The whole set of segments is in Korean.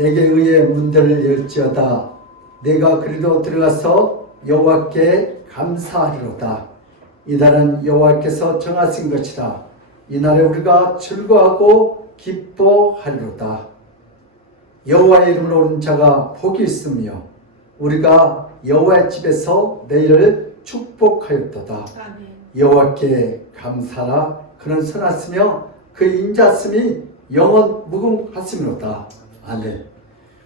내게 의해 문들을 열지어다. 내가 그리로 들어가서 여호와께 감사하리로다. 이날은 여호와께서 정하신 것이라. 이날에 우리가 즐거워하고 기뻐하리로다. 여호와의 이름으로 오는 자가 복이 있으며 우리가 여호와의 집에서 내일을 축복하였도다. 아멘. 여호와께 감사라. 그는 선하시며 그 인자심이 영원 무궁하시미로다. 아멘.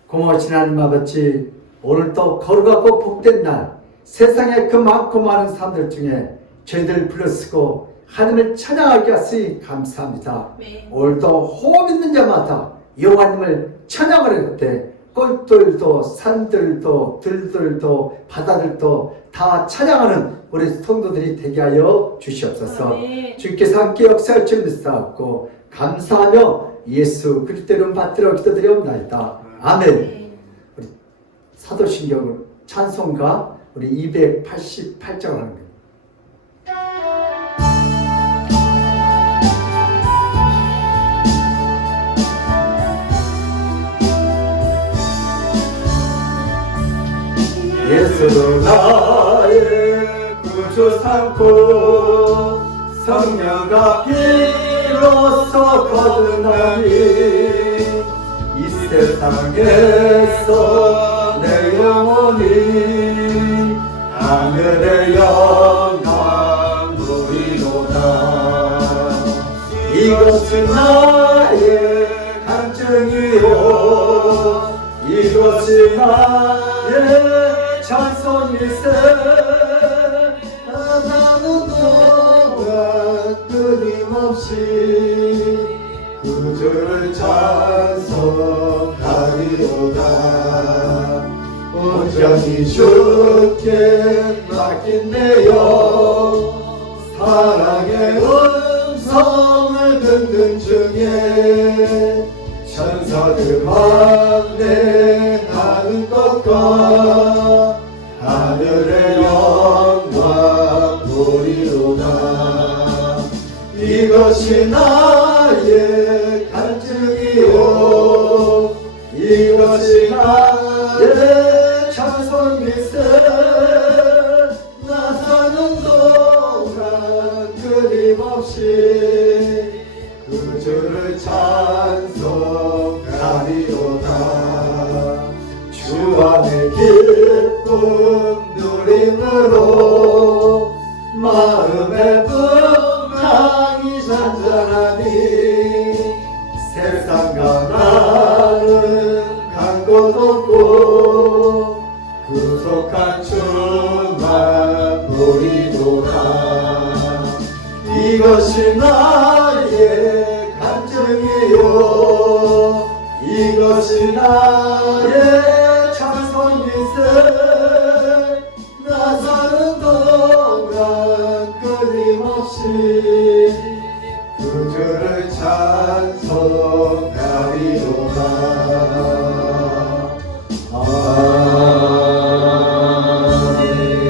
고마우신 하나님 아버지, 오늘도 거룩하고 복된 날, 세상에 그 많고 많은 사람들 중에 저희들 불러쓰고 하나님을 찬양하게 하시니 감사합니다. 네. 오늘도 호흡 있는 자마다 여호와님을 찬양을 때 꼴들도 산들도 들들도 바다들도 다 찬양하는 우리 성도들이 되게 하여 주시옵소서. 아멘. 주께서 함께 역사할 줄 믿사옵고 감사하며 예수 그리스도 이름 받들어 기도드리옵나이다. 아멘. 네. 우리 사도신경 찬송가 우리 288장 하는 거예요. 예수 나의 구주 삼고 성령과 피로서 거듭나니 이 세상에서 내 영혼이 하늘의 영광 누리로다. 이것은 나의 간증이요 이것이 나의 찬송일세. 나는 동안 끊임없이 그 주를 찬송하리로다. 온전히 주께 맡긴 내 영 사랑의 음성을 듣는 중에 천사들 환대하는 것과 하늘의 영광 보리로다. 이것이 나의 간증이요 이것이 나의 찬송일세. 나 사는 동안 끊임없이 그 주를 찬송하리로다. 주 안에 기쁨 누림으로 마음의 풍랑이 잔잔하니 세상과 나는 간 곳 없고 구속한 주만 보리로다. 이것이 나의 간증이요 이것이 나의 찬송일세. 나 사는 동안 끊임없이 그 주를 찬송하리로다.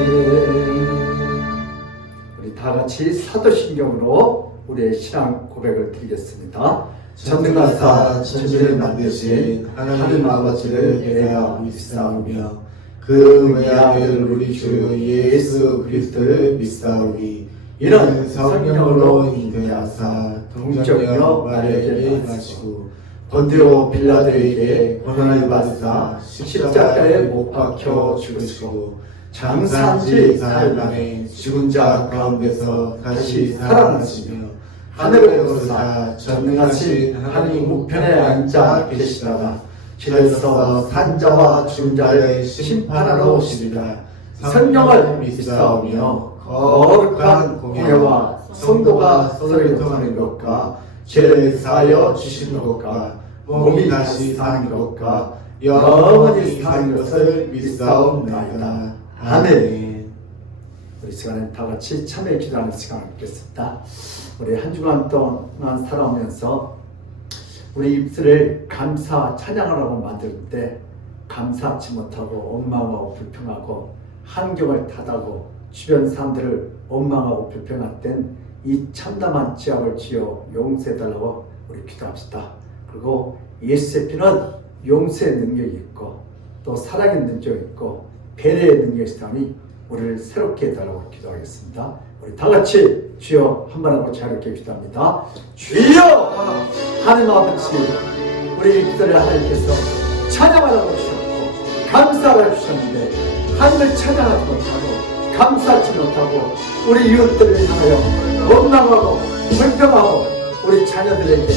아멘. 우리 다 같이 사도신경으로 우리의 신앙 고백을 드리겠습니다. 전능하사 천지를 만드신 하나님 아버지를 내가 믿사오며 그 외아들 우리 주 예수 그리스도를 믿사오니 이는 성령으로 잉태하사 동정녀 마리아에게 나시고 본디오 빌라도에게 고난을 받으사 십자가에 못 박혀 죽으시고 장사한 지 사흘 만에 죽은 자 가운데서 다시 살아나시며 하늘에 오르사 전능하신 하나님 우편에 앉아 계시다가 길에서 산자와 죽은 자를 심판하러 오시리라. 성령을 믿사오며 거룩한 공회와 성도가 서로 통하는 것과 죄를 사하여 주시는 것과 몸이 다시 사는 것과 영원히 사는 것을 믿사옵나이다. 아멘. 우리 시간에 다 같이 참여 기도하는 시간을 갖겠습니다. 우리 한 주간 동안 살아오면서 우리 입술을 감사 찬양하라고 만들 때 감사하지 못하고 원망하고 불평하고 한경을 탓하고 주변 사람들을 원망하고 불평할 땐 이 참담한 죄악을 지어 용서해달라고 우리 기도합시다. 그리고 예수의 피는 용서의 능력이 있고 또 사랑의 능력이 있고 배려의 능력이 있다니 우리를 새롭게 해달라고 기도하겠습니다. 우리 다 같이 주여 한 번 하고 자유롭게 기도합니다. 주여 하나님 아버지, 우리 입술을 하나님께서 찬양하라고 주셨고 감사하라고 주셨는데 하나님을 찬양하지 못하고 감사하지 못하고 우리 이웃들을 향하여 원망하고 불평하고 우리 자녀들에게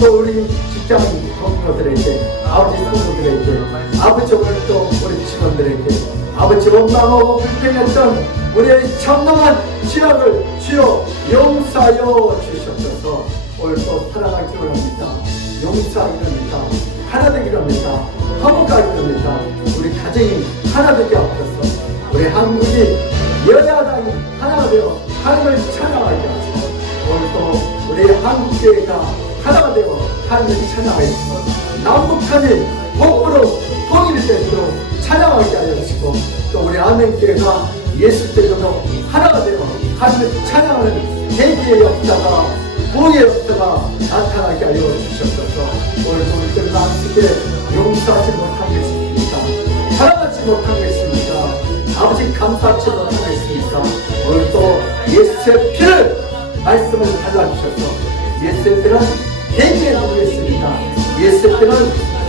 또 우리 직장 동료들에게 아버지 성도들에게 아버지 오늘 또 우리 직원들에게 아버지 원망하고 불평했던 우리의 참담한 죄악을 주여 용서하여 주셨소서. 오늘 또 살아가기를 합니다. 용서하기를 합니다. 하나 되기를 합니다. 화목하기를 합니다. 우리 가정이 하나 되게 하옵소서. 우리 한국이 여야당이 하나가 되어 하나님을 찬양하게 하시고 오늘 또 우리 한국교회가 하나가 되어 하나님을 찬양하게 하시고 남북한이 복으로 통일되도록 찬양하게 하여 주시고 또 우리 아멘교회가 예수께서도 하나가 되어 하나님을 찬양하는 대기의 역사가 부흥의 역사가 나타나게 하여 주셨소서. 오늘도 우리들 마음속에 용서하지 못한 게 있습니까? 사랑하지 못한 게 있습니까? 아버지 감사하지 못한 게 있습니까? 오늘도 예수의 피를 말씀을 발라주셔서 예수의 피는 대기의 능력이 있습니다. 예수의 피는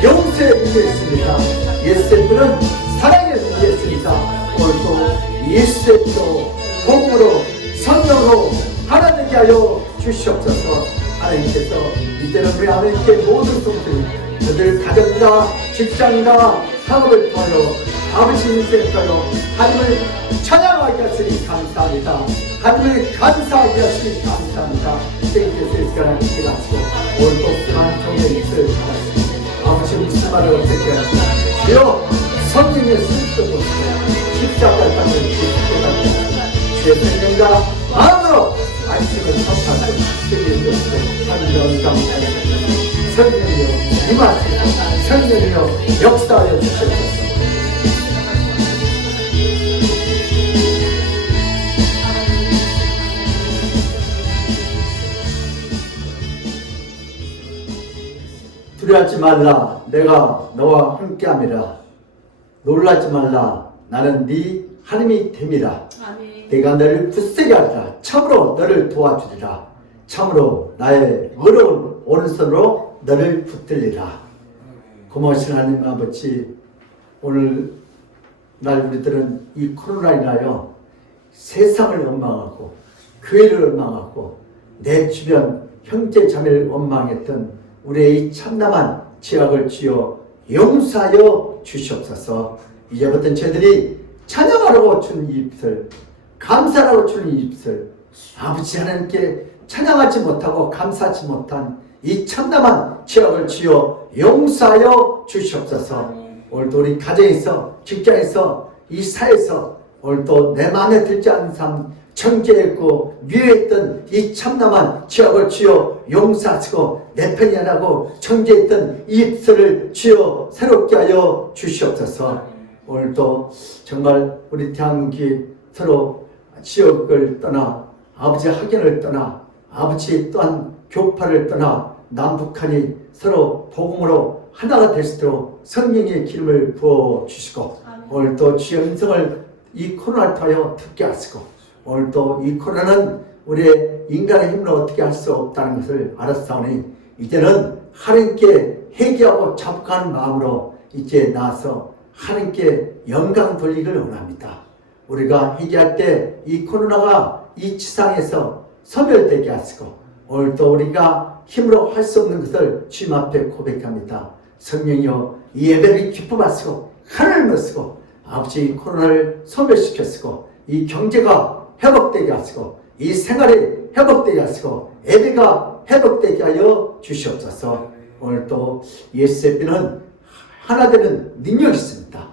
용서의 능력이 있습니다. 예수의 피는 사랑의 능력이 있습니다. 오늘도 예수의 피로 복음으로 성령으로 하나 되게 하여 주시옵소서. 하나님께서 이제는 우리 하나님께 모든 성도들이 그들 가정이나 직장이나 사업을 통하여 아버지 인생을 통하여 하나님을 찬양하게 하시니 감사합니다. 하나님을 감사하게 하시니 감사합니다. 생기에서 시간을 함께 하시고 오늘도 그만 정의 있을 바랍니다. 아버지 무슨 말을 어떻게 하시나 주여 성령의 스스로 보시고 십자가를 받는 주께 받는 주의 생명과 마음으로 말씀을 선포하고 드리는 성령 감사합니다. 성령이여 임하시고 성령이여 역사하여 주시옵소서. 두려워하지 말라 내가 너와 함께함이라. 놀라지 말라 나는 네 하나님이 됨이라. 내가 너를 굳세게 하리라. 참으로 너를 도와주리라. 참으로 나의 어려운 오른손으로 너를 붙들리라. 고마우신 하나님 아버지, 오늘 날 우리들은 이 코로나 인하여 세상을 원망하고 교회를 원망하고 내 주변 형제 자매를 원망했던 우리의 이 참담한 죄악을 주여 용서하여 주시옵소서. 이제부터는 저희들이 찬양하라고 준 입술, 감사라고 주는 입술, 아버지 하나님께 찬양하지 못하고 감사하지 못한 이 참담한 죄악을 주여 용서하여 주시옵소서. 오늘도 우리 가정에서 직장에서 이 사회에서 오늘도 내 마음에 들지 않는 삶 정죄했고 미워했던 이 참담한 죄악을 주여 용서하시고 내 편이 안 하고 정죄했던 이 입술을 주여 새롭게 하여 주시옵소서. 오늘도 정말 우리 대한민국이 서로 지역을 떠나 아버지 학연을 떠나 아버지 또한 교파를 떠나 남북한이 서로 복음으로 하나가 될 수 있도록 성령의 기름을 부어주시고 오늘도 주의 음성을 이 코로나를 통하여 듣게 하시고 오늘도 이 코로나는 우리의 인간의 힘으로 어떻게 할 수 없다는 것을 알았사오니 이제는 하나님께 회개하고 자복하는 마음으로 이제 나서 하나님께 영광 돌리기를 원합니다. 우리가 회개할 때 이 코로나가 이 지상에서 소멸되게 하시고 오늘도 우리가 힘으로 할 수 없는 것을 주님 앞에 고백합니다. 성령이여 이 예배를 기뻐하시고 하늘을 머시고 아버지 이 코로나를 소멸시켰고 이 경제가 회복되게 하시고 이 생활이 회복되게 하시고 예배가 회복되게 하여 주시옵소서. 오늘도 예수의 피는 하나 되는 능력이 있습니다.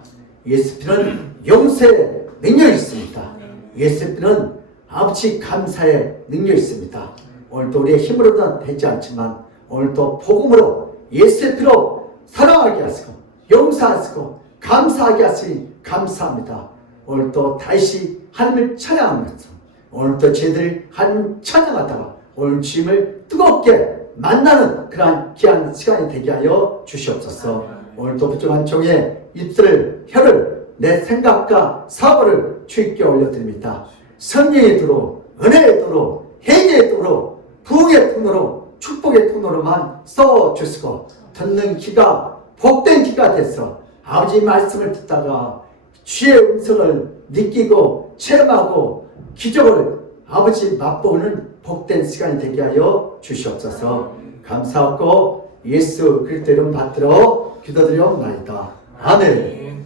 예수의 피는 용서의 능력이 있습니다. 예수의 피는 아버지 감사의 능력이 있습니다. 오늘도 우리의 힘으로는 되지 않지만 오늘도 복음으로 예수의 피로 사랑하게 하시고 용서하시고 감사하게 하시니 감사합니다. 오늘도 다시 하나님을 찬양하면서 오늘도 저희들이 하나님 찬양하다가 오늘 주님을 뜨겁게 만나는 그러한 귀한 시간이 되게 하여 주시옵소서. 오늘도 부정한 종의 입술을, 혀를, 내 생각과 사고를 주님께 올려드립니다. 성령의 도로, 은혜의 도로, 회개의 도로, 부흥의 통로로, 축복의 통로로만 써주시고 듣는 귀가 복된 귀가 돼서 아버지 말씀을 듣다가 주의 음성을 느끼고 체험하고 기적을 아버지 맛보는 복된 시간이 되게 하여 주시옵소서. 감사하고 예수 그리스도 이름 받들어 기도드리옵나이다. 아멘.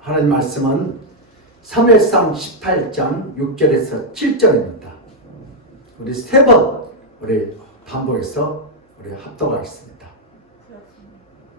하나님 말씀은 사무엘상 18장 6절에서 7절입니다. 우리 세 번 우리 반복해서 우리 합독하겠습니다.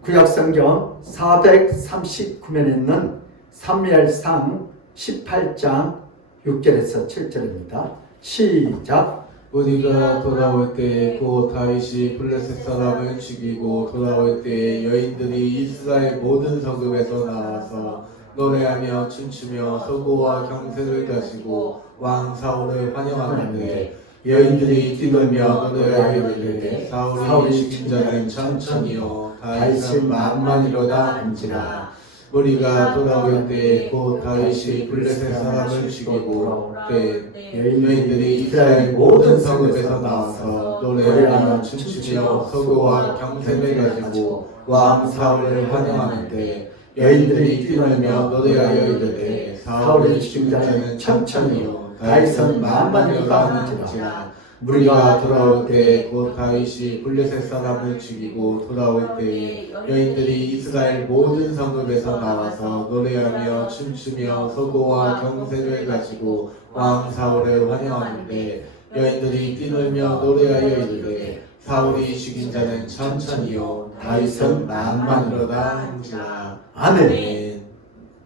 구약성경 439면에 있는 사무엘상 18장 6절에서 7절입니다. 시작. 우리가 돌아올 때 곧 다윗이 블레셋 사람을 죽이고 돌아올 때 여인들이 이스라엘 모든 성읍에서 나와서 노래하며 춤추며 서고와 경세를 가지고 왕 사울을 환영하는데 여인들이 뛰놀며 노래하여 이르되 사울이 죽인 자는 천천히요 다윗은 만만이로다 한지라. 우리가 돌아올 때 곧 다윗이 블레셋 사람을 죽이고 때 여인들이 이스라엘 모든 성읍에서 나와서 노래하며 춤추며 서고와 경세를 가지고 왕 사울을 환영하는데 여인들이 뛰놀며 노래하여 이르되 사울이 죽인 자는 천천히요 다윗은 만만이로다 하는지라. 우리가 돌아올 때 곧 다윗이 블레셋 사람을 죽이고 돌아올 때 여인들이 이스라엘 모든 성읍에서 나와서 노래하며 춤추며 서고와 경세를 가지고 왕 사울을 환영하는데 여인들이 뛰놀며 노래하여 이르되 사울이 죽인 자는 천천히요 다윗은 만만이로다 한지라. 아멘.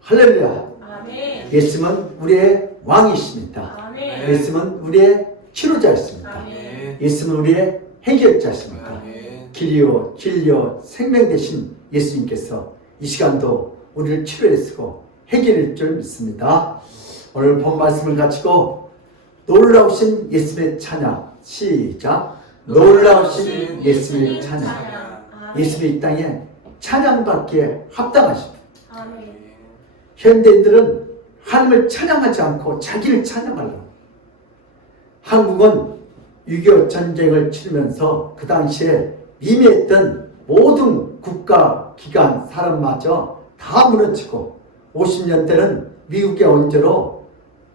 할렐루야. 아멘. 예수님은 우리의 왕이십니다. 아멘. 예수님은 우리의 치료자이십니다. 아멘. 예수님은 우리의 해결자십니다. 아멘. 길이요 진리요 생명 되신 예수님께서 이 시간도 우리를 치료해주고 해결할 줄 믿습니다. 오늘 본 말씀을 가지고 놀라우신 예수님의 찬양 시작. 놀라우신 예수님의 찬양. 예수님이 이 땅에 찬양받기에 합당하십니다. 아멘. 현대인들은 하나님을 찬양하지 않고 자기를 찬양하려고. 한국은 6.25 전쟁을 치르면서 그 당시에 미미했던 모든 국가, 기관, 사람마저 다 무너지고 50년대는 미국의 언제로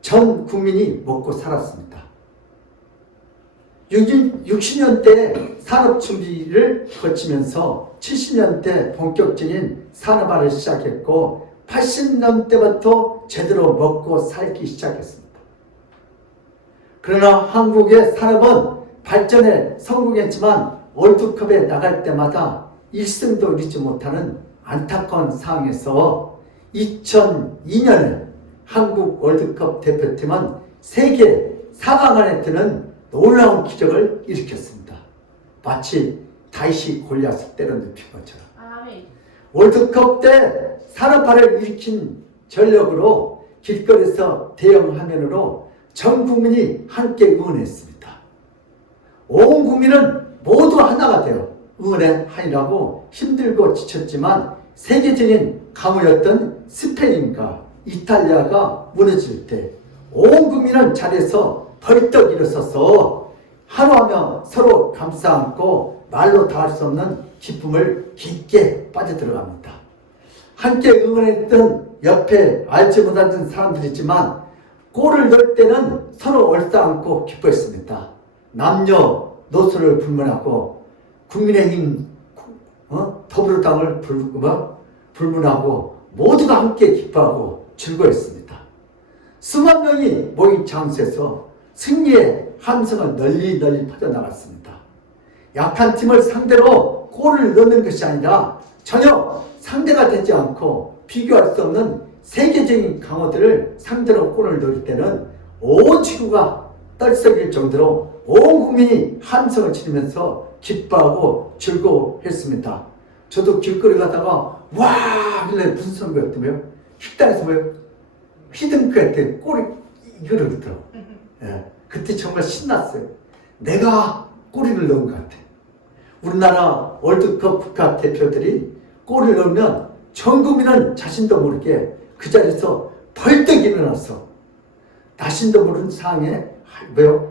전 국민이 먹고 살았습니다. 60년대 산업 준비를 거치면서 70년대 본격적인 산업화를 시작했고 80년대부터 제대로 먹고 살기 시작했습니다. 그러나 한국의 산업은 발전에 성공했지만 월드컵에 나갈 때마다 1승도 이루지 못하는 안타까운 상황에서 2002년에 한국 월드컵 대표팀은 세계 4강 안에 드는 놀라운 기적을 일으켰습니다. 마치 다윗이 골리앗을 때려 눕힌 것처럼. 아멘. 월드컵 때 산업화를 일으킨 전력으로 길거리에서 대형 화면으로 전 국민이 함께 응원했습니다. 온 국민은 모두 하나가 되어 응원의 한이라고 힘들고 지쳤지만 세계적인 강호였던 스페인과 이탈리아가 무너질 때 온 국민은 자리에서 벌떡 일어서서 하루하며 서로 감싸 안고 말로 다 할 수 없는 기쁨을 깊게 빠져들어갑니다. 함께 응원했던 옆에 알지 못하던 사람들이지만 골을 넣을 때는 서로 얼싸안고 기뻐했습니다. 남녀 노소를 불문하고 국민의힘 더불어당을 불문하고 모두가 함께 기뻐하고 즐거워했습니다. 수만 명이 모인 장소에서 승리의 함성은 널리 퍼져나갔습니다. 약한 팀을 상대로 골을 넣는 것이 아니라 전혀 상대가 되지 않고 비교할 수 없는 세계적인 강호들을 상대로 골을 넣을 때는 온 지구가 떨썩일 정도로 온 국민이 함성을 치르면서 기뻐하고 즐거워했습니다. 저도 길거리 가다가 와 하길래 무슨 선거였다며요? 식당에서 뭐요? 히든크한테 골이 이거를 넣더라고. 예, 그때 정말 신났어요. 내가 골을 넣은 것 같아. 우리나라 월드컵 국가대표들이 골을 넣으면 전 국민은 자신도 모르게 그 자리에서 벌떡 일어나서 자신도 모르는 상황에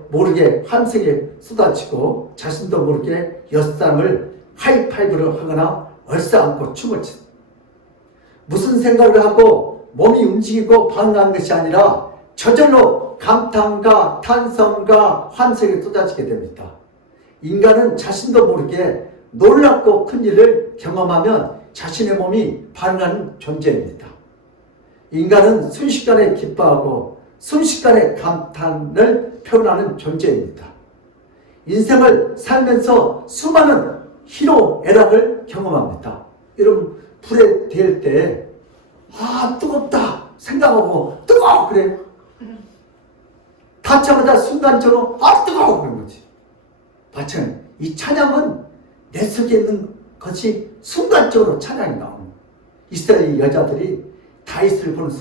모르게 함성에 쏟아지고 자신도 모르게 옆 사람을 하이파이브를 하거나 얼싸안고 춤을 춘 무슨 생각을 하고 몸이 움직이고 반응하는 것이 아니라 저절로 감탄과 탄성과 환성이 쏟아지게 됩니다. 인간은 자신도 모르게 놀랍고 큰 일을 경험하면 자신의 몸이 반응하는 존재입니다. 인간은 순식간에 기뻐하고 순식간에 감탄을 표현하는 존재입니다. 인생을 살면서 수많은 희노애락을 경험합니다. 여러분 불에 댈 때 뜨겁다 생각하고 뜨거워 그래. 닿자마자 순간적으로 뜨거워 그런 거지. 마찬가지 이 찬양은 내 속에 있는 것이 순간적으로 찬양이 나오는 거예요. 이스라엘 여자들이 다윗을 보는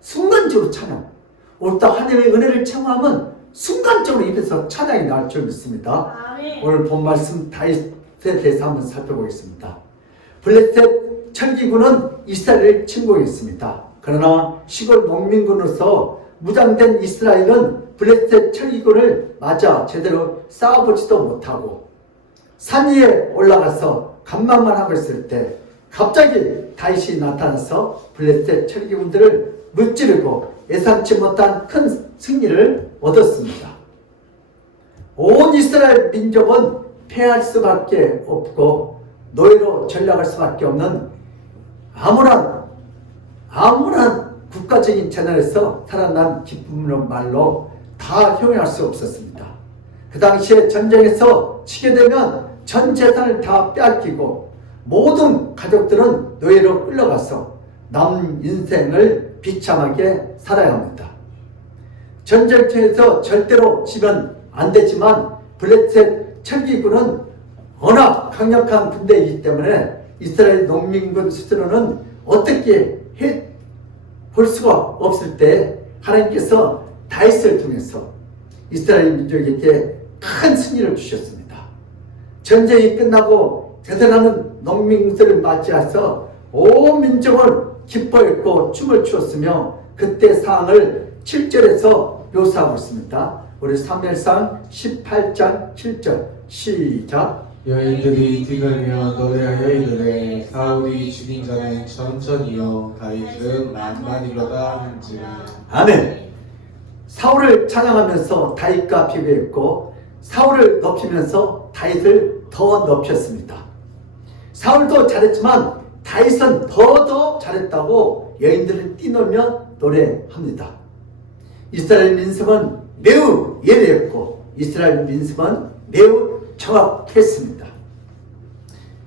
순간적으로 찬양. 옳다 하나님의 은혜를 청하면 순간적으로 입에서 찬양이 나올 줄 믿습니다. 오늘 본 말씀 다윗에 대해서 한번 살펴보겠습니다. 블레셋 천기군은 이스라엘을 침공했습니다. 그러나 시골 농민군으로서 무장된 이스라엘은 블레셋 천기군을 맞아 제대로 싸워보지도 못하고 산 위에 올라가서 간망만 하고 있을 때 갑자기 다윗이 나타나서 블레셋 천기군들을 무찌르고 예상치 못한 큰 승리를 얻었습니다. 온 이스라엘 민족은 패할 수밖에 없고 노예로 전락할 수밖에 없는 암울한 국가적인 재난에서 살아난 기쁨으로 말로 다 형용할 수 없었습니다. 그 당시에 전쟁에서 치게 되면 전 재산을 다 빼앗기고 모든 가족들은 노예로 끌려가서 남은 인생을 비참하게 살아야 합니다. 전쟁터에서 절대로 지면 안 되지만 블레셋 천기군은 워낙 강력한 군대이기 때문에 이스라엘 농민군 스스로는 어떻게 볼 수가 없을 때 하나님께서 다윗을 통해서 이스라엘 민족에게 큰 승리를 주셨습니다. 전쟁이 끝나고 되살아나는 농민들을 맞이해서 온 민족을 기뻐했고 춤을 추었으며 그때 상황을 7절에서 묘사하고 있습니다. 우리 사무엘상 18장 7절 시작. 여인들이 뛰놀며 노래하여 이르되 사울이 죽인 자는 천천히요 다윗은 만만이로다 한지라. 아멘. 사울을 찬양하면서 다윗과 비교했고 사울을 높이면서 다윗을 더 높였습니다. 사울도 잘했지만 다윗은 더 잘했다고 여인들을 뛰놀며 노래합니다. 이스라엘 민심은 매우 예리했고 이스라엘 민심은 매우 정확했습니다.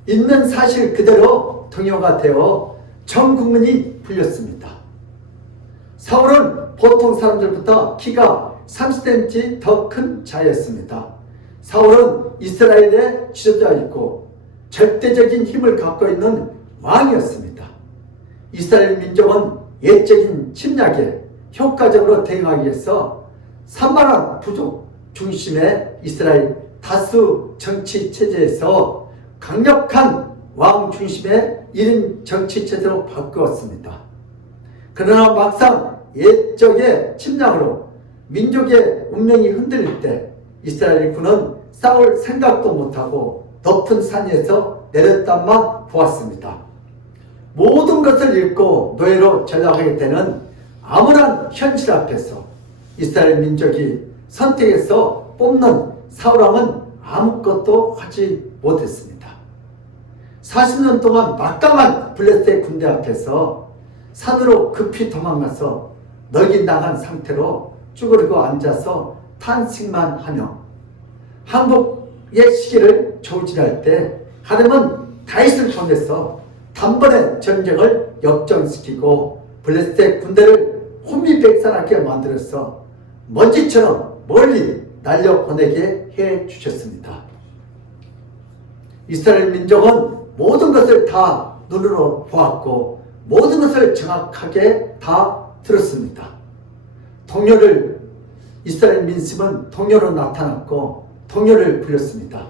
있는 사실 그대로 동요가 되어 전 국민이 불렸습니다. 사울은 보통 사람들보다 키가 30cm 더 큰 자였습니다. 사울은 이스라엘의 지도자였고 절대적인 힘을 갖고 있는 왕이었습니다. 이스라엘 민족은 옛적인 침략에 효과적으로 대응하기 위해서 산만한 부족 중심의 이스라엘 다수 정치 체제에서 강력한 왕 중심의 1인 정치 체제로 바꾸었습니다. 그러나 막상 옛적의 침략으로 민족의 운명이 흔들릴 때 이스라엘 군은 싸울 생각도 못하고 높은 산 위에서 내렸단만 보았습니다. 모든 것을 잃고 노예로 전락하게 되는 암울한 현실 앞에서 이스라엘 민족이 선택해서 뽑는 사울왕은 아무것도 하지 못했습니다. 40년 동안 막강한 블레셋 군대 앞에서 산으로 급히 도망가서 넋이 나간 상태로 쭈그리고 앉아서 탄식만 하며 항복의 시기를 조질할 때 하나님은 다윗을 통해서 단번에 전쟁을 역전시키고 블레셋 군대를 혼미백산하게 만들어서 먼지처럼 멀리 날려보내게 해주셨습니다. 이스라엘 민족은 모든 것을 다 눈으로 보았고 모든 것을 정확하게 다 들었습니다. 이스라엘 민심은 동요로 나타났고 동요를 불렸습니다.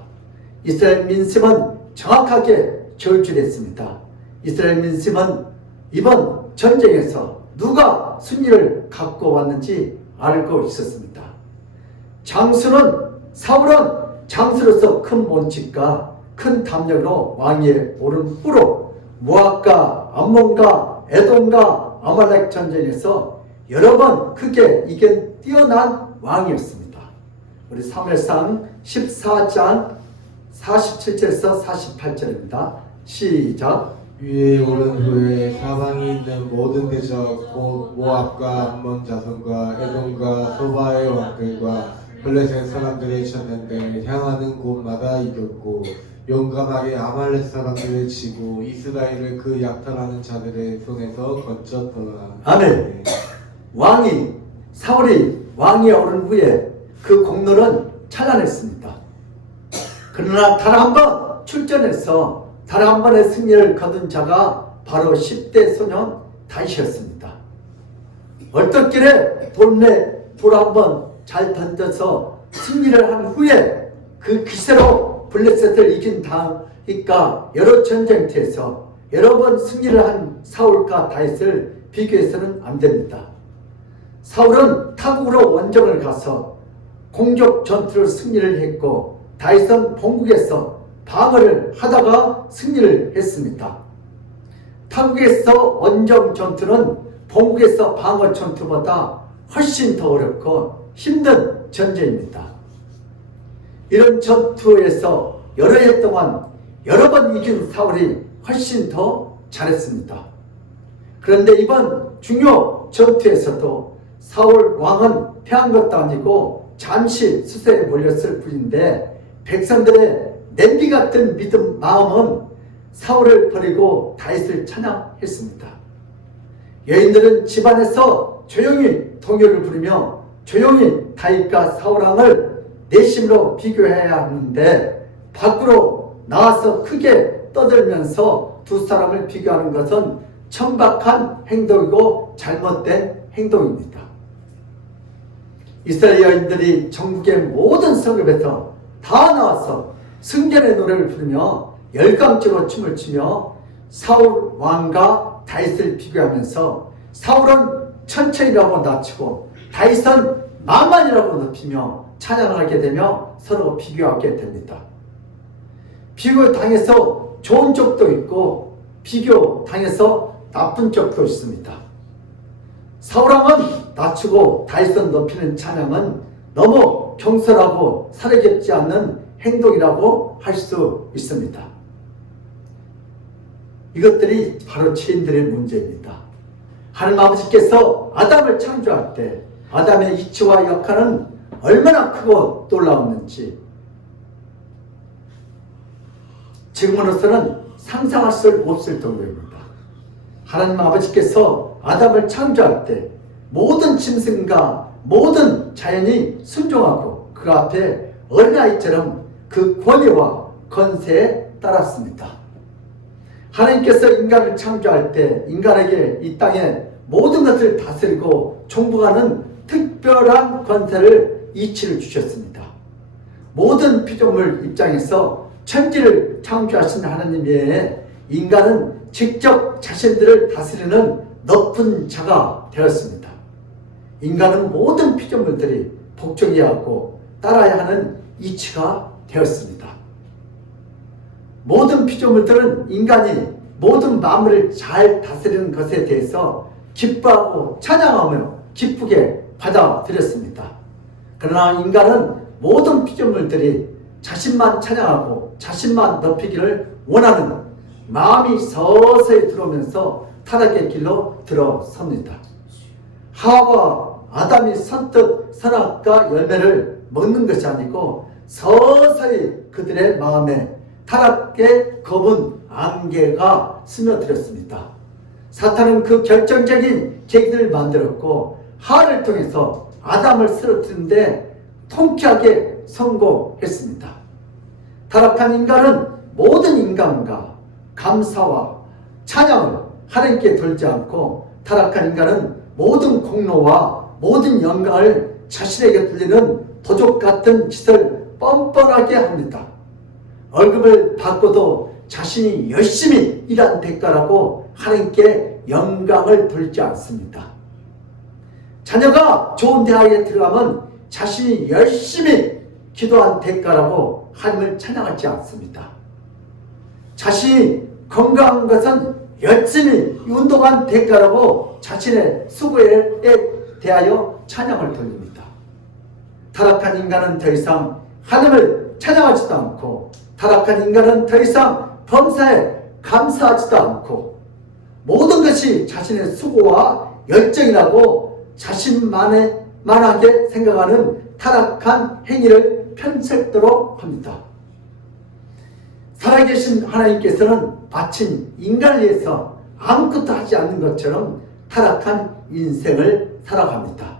이스라엘 민심은 정확하게 저울질했습니다. 이스라엘 민심은 이번 전쟁에서 누가 승리를 갖고 왔는지 알고 있었습니다. 사울은 장수로서 큰 본칙과 큰 담력으로 왕위에 오른 후로 모압과 암몬과 에돔과 아말렉 전쟁에서 여러 번 크게 이긴 뛰어난 왕이었습니다. 우리 사무엘상 14장 47절에서 48절입니다. 시작. 위에 오른 후에 사방에 있는 모든 대적 곧 모압과 암몬 자손과 에돔과 소바의 왕들과 블레셋 사람들을 쳤는데 향하는 곳마다 이겼고 용감하게 아말렉 사람들을 치고 이스라엘을 그 약탈하는 자들의 손에서 건졌더라. 아멘. 사울이 왕위에 오른 후에 그 공로는 찬란했습니다. 그러나 단 한 번 출전해서 단 한 번의 승리를 거둔 자가 바로 10대 소년 다윗이었습니다. 얼떨결에 돌 한 번 잘 던져서 승리를 한 후에 그 기세로 블레셋을 이긴 다음이니까 여러 전쟁터에서 여러 번 승리를 한 사울과 다윗을 비교해서는 안 됩니다. 사울은 타국으로 원정을 가서 공격 전투를 승리를 했고 다윗은 본국에서 방어를 하다가 승리를 했습니다. 타국에서 원정 전투는 본국에서 방어 전투보다 훨씬 더 어렵고 힘든 전쟁입니다. 이런 전투에서 여러 해 동안 여러 번 이긴 사울이 훨씬 더 잘했습니다. 그런데 이번 중요 전투에서도 사울 왕은 패한 것도 아니고 잠시 수세에 몰렸을 뿐인데 백성들의 냄비 같은 믿음 마음은 사울을 버리고 다윗을 찬양했습니다. 여인들은 집안에서 조용히 동요를 부르며 조용히 다윗과 사울 왕을 내심으로 비교해야 하는데 밖으로 나와서 크게 떠들면서 두 사람을 비교하는 것은 천박한 행동이고 잘못된 행동입니다. 이스라엘 여인들이 전국의 모든 성읍에서 다 나와서 승전의 노래를 부르며 열광적으로 춤을 추며 사울 왕과 다윗을 비교하면서 사울은 천천히라고 낮추고 다윗은 만만이라고 높이며 찬양하게 되며 서로 비교하게 됩니다. 비교당해서 좋은 쪽도 있고 비교당해서 나쁜 쪽도 있습니다. 사울왕은 낮추고 다윗은 높이는 찬양은 너무 경솔하고 사려겹지 않는 행동이라고 할 수 있습니다. 이것들이 바로 죄인들의 문제입니다. 하나님 아버지께서 아담을 창조할 때 아담의 이치와 역할은 얼마나 크고 놀라웠는지 지금으로서는 상상할 수 없을 정도입니다. 하나님 아버지께서 아담을 창조할 때 모든 짐승과 모든 자연이 순종하고 그 앞에 어린아이처럼 그 권위와 권세에 따랐습니다. 하나님께서 인간을 창조할 때 인간에게 이 땅에 모든 것을 다스리고 총부하는 특별한 권세를 이치를 주셨습니다. 모든 피조물 입장에서 천지를 창조하신 하나님 외에 인간은 직접 자신들을 다스리는 높은 자가 되었습니다. 인간은 모든 피조물들이 복종해야 하고 따라야 하는 이치가 되었습니다. 모든 피조물들은 인간이 모든 만물을 잘 다스리는 것에 대해서 기뻐하고 찬양하며 기쁘게 받아들였습니다. 그러나 인간은 모든 피조물들이 자신만 찬양하고 자신만 높이기를 원하는 마음이 서서히 들어오면서 타락의 길로 들어섭니다. 하와와 아담이 선뜻 선악과 열매를 먹는 것이 아니고 서서히 그들의 마음에 타락의 검은 안개가 스며들었습니다. 사탄은 그 결정적인 계기를 만들었고 하와를 통해서 아담을 쓰러뜨리는데 통쾌하게 성공했습니다. 타락한 인간은 모든 인간과 감사와 찬양을 하나님께 돌지 않고 타락한 인간은 모든 공로와 모든 영광을 자신에게 돌리는 도적 같은 짓을 뻔뻔하게 합니다. 월급을 받고도 자신이 열심히 일한 대가라고 하나님께 영광을 돌리지 않습니다. 자녀가 좋은 대학에 들어가면 자신이 열심히 기도한 대가라고 하나님을 찬양하지 않습니다. 자신이 건강한 것은 열심히 운동한 대가라고 자신의 수고에 대하여 찬양을 돌립니다. 타락한 인간은 더 이상 하나님을 찬양하지도 않고, 타락한 인간은 더 이상 범사에 감사하지도 않고, 모든 것이 자신의 수고와 열정이라고 자신만하게 생각하는 타락한 행위를 펼쳤도록 합니다. 살아계신 하나님께서는 마침 인간을 위해서 아무것도 하지 않는 것처럼 타락한 인생을 살아갑니다.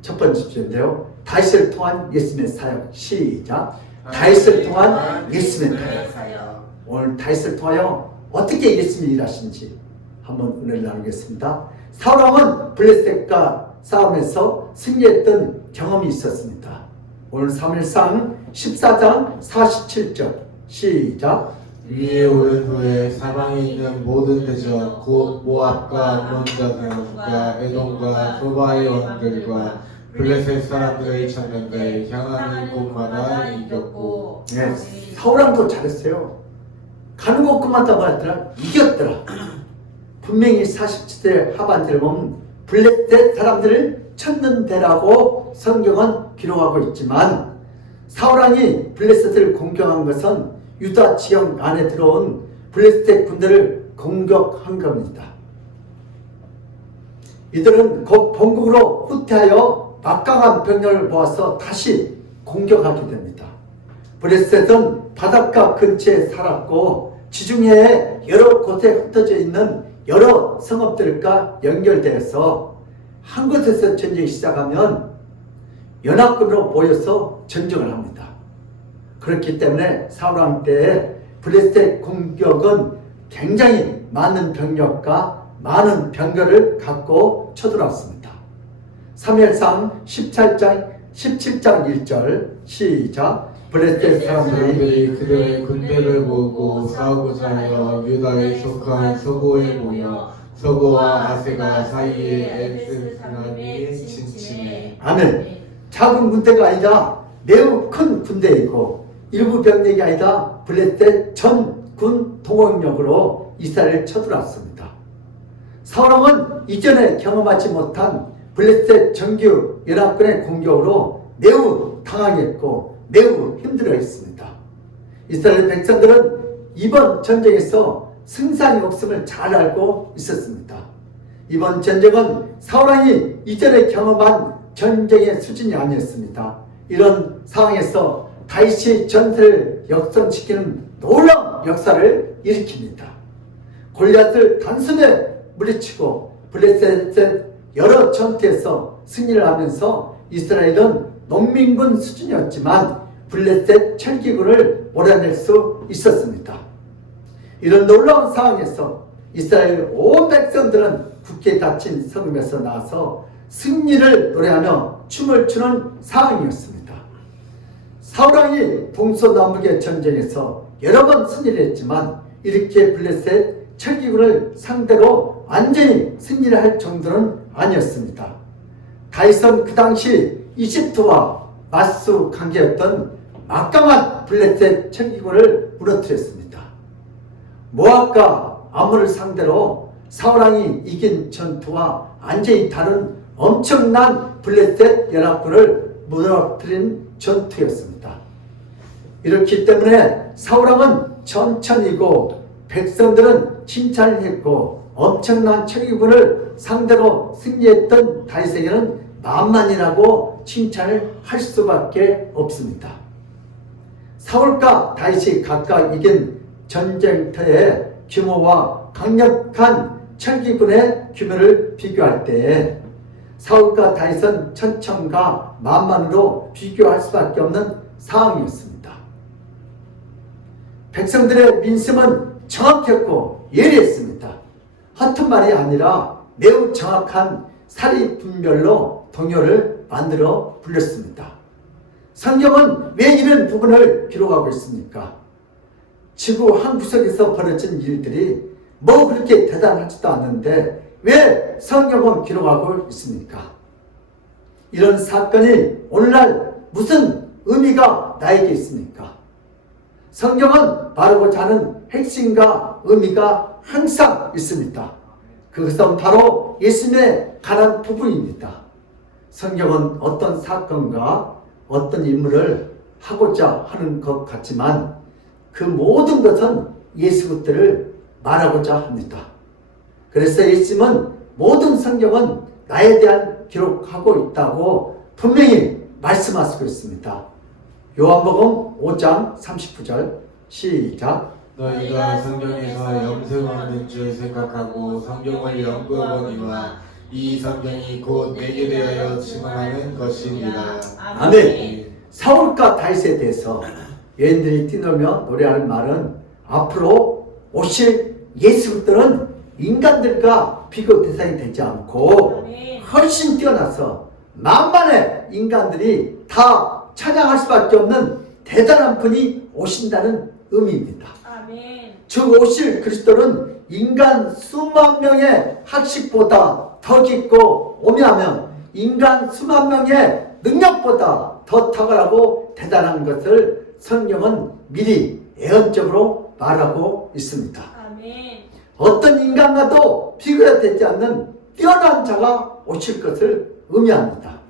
첫 번째 주제인데요. 다윗을 통한 예수님의 사역. 시작. 다윗을 통한 예수님의 사역. 오늘 다윗을 통하여 어떻게 예수님이 일하신지 한번 은혜를 나누겠습니다. 사울왕은 블레셋과 싸움에서 승리했던 경험이 있었습니다. 오늘 사무엘상 14장 47절 시작. 위에 오른 후에 사방에 있는 모든 대적 곧 모압과 암몬 자손과 에돔과 소바의 왕들과 블레셋 사람들을 쳤는데 향하는 곳마다 이겼고. 네, 사울왕도 잘했어요. 가는 곳마다 말했더라 이겼더라. 분명히 47세 하반절에 보면 블레셋 사람들을 쳤는데라고 성경은 기록하고 있지만, 사울왕이 블레셋을 공격한 것은 유다 지역 안에 들어온 블레셋 군대를 공격한 겁니다. 이들은 곧 본국으로 후퇴하여 막강한 병력을 모아서 다시 공격하게 됩니다. 블레셋은 바닷가 근처에 살았고 지중해에 여러 곳에 흩어져 있는 여러 성읍들과 연결되어서 한 곳에서 전쟁이 시작하면 연합군으로 모여서 전쟁을 합니다. 그렇기 때문에 사울왕 때의 블레셋 공격은 굉장히 많은 병력과 많은 병거를 갖고 쳐들어왔습니다. 사무엘상 17장 1절 시작. 블레셋 사람들이 그들의 군대를 모으고 싸우고자 하여 유다에 속한 서고에 모여 서고와 아세가 사이에 엑스 사람이 진침해. 아멘. 작은 군대가 아니라 매우 큰 군대이고 일부 병력이 아니라 블레셋 전 군 동원력으로 이스라엘을 쳐들어왔습니다. 사울왕은 이전에 경험하지 못한 블레셋 정규 연합군의 공격으로 매우 당황했고 매우 힘들어했습니다. 이스라엘 백성들은 이번 전쟁에서 승산이 없음을 잘 알고 있었습니다. 이번 전쟁은 사울왕이 이전에 경험한 전쟁의 수준이 아니었습니다. 이런 상황에서 다윗이 전세를 역전시키는 놀라운 역사를 일으킵니다. 골리앗을 단숨에 물리치고 블레셋의 여러 전투에서 승리를 하면서 이스라엘은 농민군 수준이었지만 블레셋 철기군을 몰아낼 수 있었습니다. 이런 놀라운 상황에서 이스라엘 온 백성들은 굳게 닫힌 성읍에서 나와서 승리를 노래하며 춤을 추는 상황이었습니다. 사울왕이 동서남북의 전쟁에서 여러 번 승리를 했지만 이렇게 블레셋 철기군을 상대로 완전히 승리를 할 정도는 아니었습니다. 다윗은 그 당시 이집트와 맞수 관계였던 막강한 블레셋 철기군을 무너뜨렸습니다. 모압과 암몬을 상대로 사울왕이 이긴 전투와 완전히 다른 엄청난 블레셋 연합군을 무너뜨린 전투였습니다. 이렇기 때문에 사울왕은 천천히고 백성들은 칭찬을 했고 엄청난 철기군을 상대로 승리했던 다윗에게는 만만이라고 칭찬을 할 수밖에 없습니다. 사울과 다윗이 각각 이긴 전쟁터의 규모와 강력한 철기군의 규모를 비교할 때 사울과 다윗은 천천과 만만으로 비교할 수밖에 없는 상황이었습니다. 백성들의 민심은 정확했고 예리했습니다. 허튼 말이 아니라 매우 정확한 사리 분별로 동요를 만들어 불렀습니다. 성경은 왜 이런 부분을 기록하고 있습니까? 지구 한 구석에서 벌어진 일들이 뭐 그렇게 대단하지도 않는데 왜 성경은 기록하고 있습니까? 이런 사건이 오늘날 무슨 의미가 나에게 있습니까? 성경은 말하고자 하는 핵심과 의미가 항상 있습니다. 그것은 바로 예수님에 관한 부분입니다. 성경은 어떤 사건과 어떤 인물을 하고자 하는 것 같지만 그 모든 것은 예수 그리스도를 말하고자 합니다. 그래서 예수님은 모든 성경은 나에 대한 기록하고 있다고 분명히 말씀하시고 있습니다. 요한복음 5장 39절 시작. 너희가 성경에서 영생 얻는 줄 생각하고 성경을 연구하거니와 이 성경이 곧 내게 대하여 증언하는 것이니라. 아멘. 사울과 다윗에 대해서 여인들이 뛰놀며 노래하는 말은 앞으로 오실 예수 그리스도는 인간들과 비교 대상이 되지 않고 훨씬 뛰어나서 만만의 인간들이 다 찬양할 수밖에 없는 대단한 분이 오신다는 의미입니다. 즉 오실 그리스도는 인간 수만 명의 학식보다 더 깊고 오묘하며 인간 수만 명의 능력보다 더 탁월하고 대단한 것을 성경은 미리 예언적으로 말하고 있습니다. 어떤 인간과도 비교가 되지 않는 뛰어난 자가 오실 것을 의미합니다.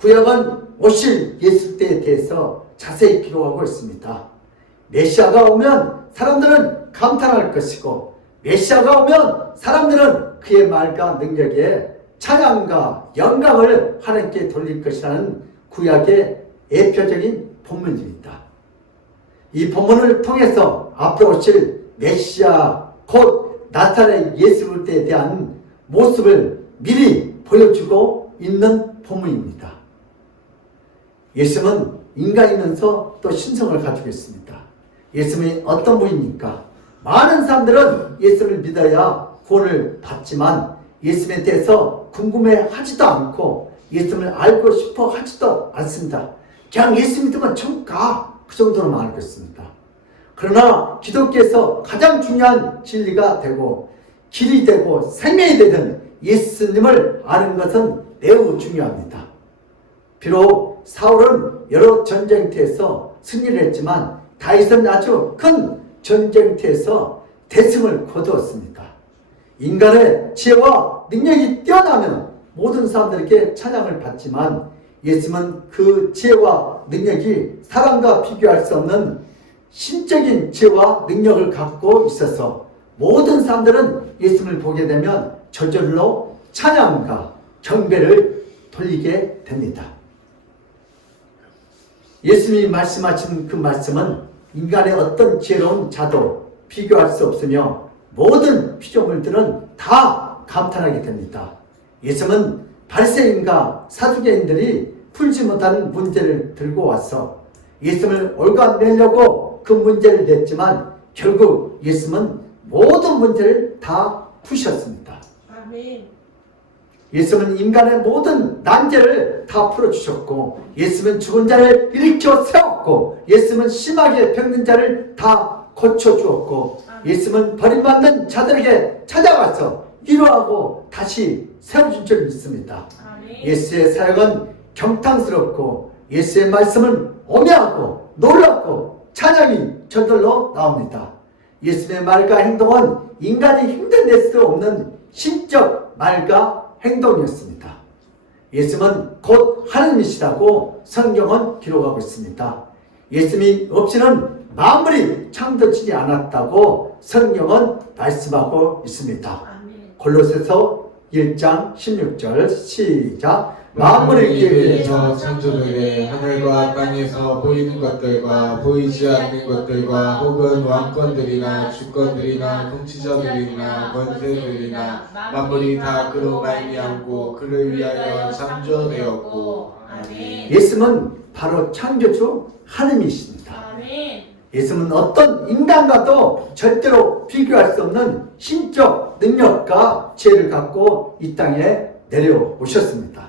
구약은 오실 예수 때에 대해서 자세히 기록하고 있습니다. 메시아가 오면 사람들은 감탄할 것이고 메시아가 오면 사람들은 그의 말과 능력에 찬양과 영광을 하나님께 돌릴 것이라는 구약의 대표적인 본문입니다. 이 본문을 통해서 앞으로 오실 메시아 곧 나타날 예수 그리스도에 대한 모습을 미리 보여주고 있는 본문입니다. 예수님은 인간이면서 또 신성을 가지고 있습니다. 예수님이 어떤 분입니까? 많은 사람들은 예수를 믿어야 구원을 받지만 예수님에 대해서 궁금해하지도 않고 예수님을 알고 싶어 하지도 않습니다. 그냥 예수 믿으면 천국 가. 그 정도로만 알고 있습니다. 그러나 기독교에서 가장 중요한 진리가 되고 길이 되고 생명이 되는 예수님을 아는 것은 매우 중요합니다. 비록 사울은 여러 전쟁터에서 승리를 했지만 다윗은 아주 큰 전쟁터에서 대승을 거두었습니다. 인간의 지혜와 능력이 뛰어나면 모든 사람들에게 찬양을 받지만 예수님은 그 지혜와 능력이 사람과 비교할 수 없는 신적인 지혜와 능력을 갖고 있어서 모든 사람들은 예수님을 보게 되면 저절로 찬양과 경배를 돌리게 됩니다. 예수님이 말씀하신 그 말씀은 인간의 어떤 지혜로운 자도 비교할 수 없으며 모든 피조물들은 다 감탄하게 됩니다. 예수님은 바리새인과 사두개인들이 풀지 못하는 문제를 들고 와서 예수님을 올가매려고 그 문제를 냈지만 결국 예수님은 모든 문제를 다 푸셨습니다. 아멘. 예수님은 인간의 모든 난제를 다 풀어주셨고 예수님은 죽은 자를 일으켜 세웠고 예수님은 심하게 병든 자를 다 고쳐주었고 예수님은 버림받는 자들에게 찾아와서 위로하고 다시 세워준 줄 믿습니다. 예수의 사역은 경탄스럽고 예수의 말씀은 오묘하고 놀랍고 찬양이 저절로 나옵니다. 예수의 말과 행동은 인간이 힘내낼 수 없는 신적 말과 행동이었습니다. 예수님은 곧 하나님이시라고 성경은 기록하고 있습니다. 예수님이 없이는 만물이 창조되지 않았다고 성경은 말씀하고 있습니다. 골로새서 1장 16절 시작. 만물을 위해서 창조되게 하늘과 땅에서 보이는 것들과 보이지 않는 것들과 혹은 왕권들이나 주권들이나 통치자들이나 권세들이나 만물이 다 그로 말미암고 그를 위하여 창조되었고. 아멘. 예수님은 바로 창조주 하나님이십니다. 아멘. 예수님은 어떤 인간과도 절대로 비교할 수 없는 신적 능력과 지혜를 갖고 이 땅에 내려오셨습니다.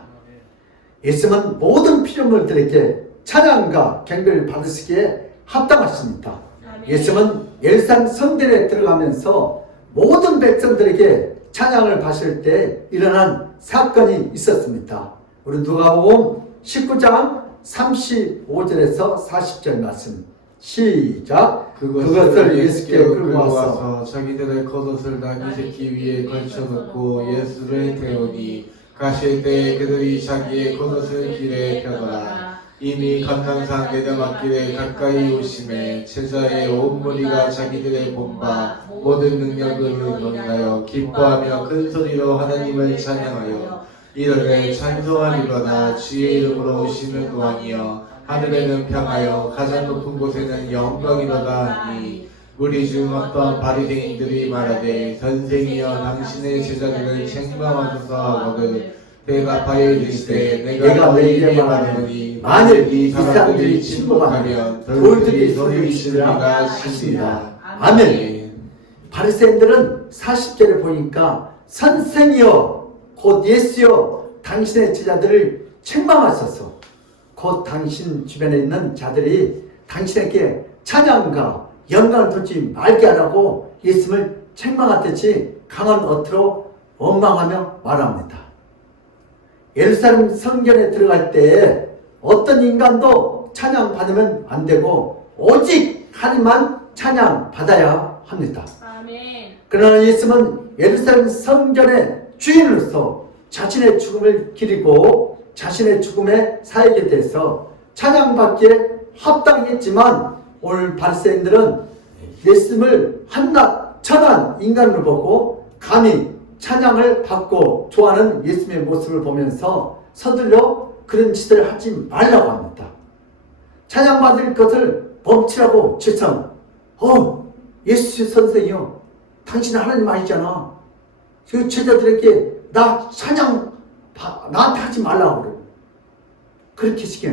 예수님은 모든 피조물들에게 찬양과 경배를 받으시기에 합당하십니다. 예수님은 예루살렘 성전에 들어가면서 모든 백성들에게 찬양을 받을 때 일어난 사건이 있었습니다. 우리 누가복음 19장 35절에서 40절 말씀 시작. 그것을 예수께 끌고 와서 자기들의 겉옷을 나귀 새끼 위에 걸쳐놓고 예수를 태우니 가실 때에 그들이 자기의 겉옷을 길에 펴더라. 이미 감난산 내려막길에 가까이 오심에 제자의 온 무리가 자기들의 본바 모든 능력을 논하여 기뻐하며 큰 소리로 하나님을 찬양하여 이르되 찬송하리로다 주의 이름으로 오시는 왕이여 하늘에는 평하여 가장 높은 곳에는 영광이로다 하니 우리 중 어떤 바리새인들이 말하되 선생이여 당신의 제자들을 책망하소서 하거든 대답하여 이르시되 내가 너희에게 말하노니 만일 이 사람들이 침묵하면 돌들이 소리 지르리라 하시니라. 아멘. 바리새인들은 40절에 보니까 선생이여 곧 예수여 당신의 제자들을 책망하소서. 곧 당신 주변에 있는 자들이 당신에게 찬양과 영광을 돌지 말게 하라고 예수님을 책망하듯이 강한 어투로 원망하며 말합니다. 예루살렘 성전에 들어갈 때 어떤 인간도 찬양 받으면 안 되고 오직 하나님만 찬양 받아야 합니다. 아멘. 그러나 예수님은 예루살렘 성전의 주인으로서 자신의 죽음을 기리고 자신의 죽음의 사역에 대해서 찬양받기에 합당했지만 오늘 바리새인들은 예수님을 한낱 천한 인간으로 보고 감히 찬양을 받고 좋아하는 예수님의 모습을 보면서 서둘러 그런 짓을 하지 말라고 합니다. 찬양받을 것을 멈추라고 지성. 예수 선생이요, 당신은 하나님 아니잖아. 그 제자들에게 나 찬양 나한테 하지 말라고 그래. 그렇게 시켜.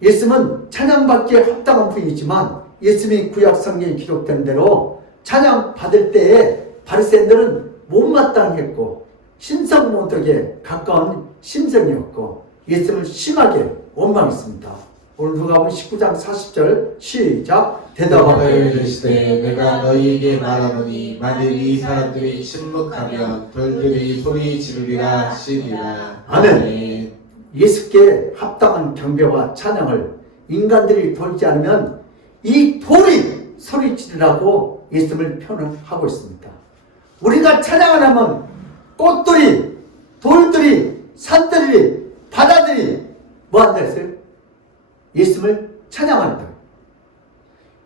예수님은 찬양받기에 합당한 분이지만 예수님이 구약 성경에 기록된 대로 찬양 받을 때에 바리새인들은 못마땅했고 신성모독에 가까운 심성이었고 예수님을 심하게 원망했습니다. 오늘 누가복음 19장 40절 시작. 대답하여 이르시되 내가 너희에게 말하노니 만일 이 사람들이 침묵하면 돌들이 소리 지르리라 하시니라. 아멘. 예수께 합당한 경배와 찬양을 인간들이 돌지 않으면 이 돌이 소리 지르라고 예수님을 표현하고 있습니다. 우리가 찬양을 하면 꽃들이, 돌들이, 산들이, 바다들이 뭐 한다 했어요? 예수님을 찬양한다.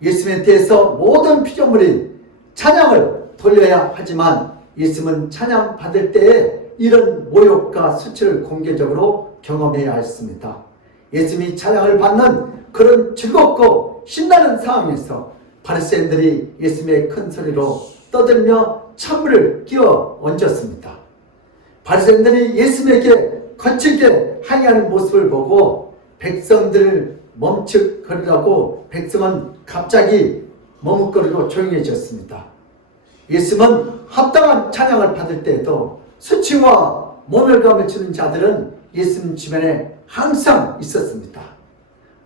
예수님에 대해서 모든 피조물이 찬양을 돌려야 하지만 예수님은 찬양 받을 때에 이런 모욕과 수치를 공개적으로 경험해야 했습니다. 예수님이 찬양을 받는 그런 즐겁고 신나는 상황에서 바리새인들이 예수님의 큰 소리로 떠들며 찬물을 끼워 얹었습니다. 바리새인들이 예수님에게 거칠게 항의하는 모습을 보고 백성들을 멈칫거리라고 백성은 갑자기 머뭇거리고 조용해졌습니다. 예수님은 합당한 찬양을 받을 때에도 수치와 모멸감을 주는 자들은 예수님 주변에 항상 있었습니다.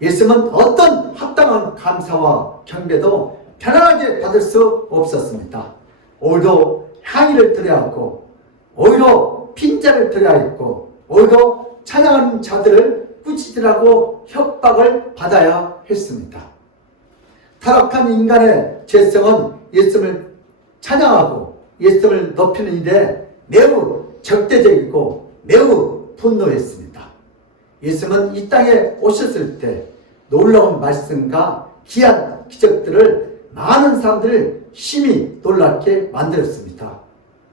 예수님은 어떤 합당한 감사와 경배도 편안하게 받을 수 없었습니다. 오히려 항의를 드려야 하고 오히려 빈자를 드려야 했고 오히려 찬양하는 자들을 꾸짖으라고 협박을 받아야 했습니다. 타락한 인간의 죄성은 예수님을 찬양하고 예수님을 높이는 일에 매우 적대적이고 매우 분노했습니다. 예수님은 이 땅에 오셨을 때 놀라운 말씀과 귀한 기적들을 많은 사람들을 심히 놀랍게 만들었습니다.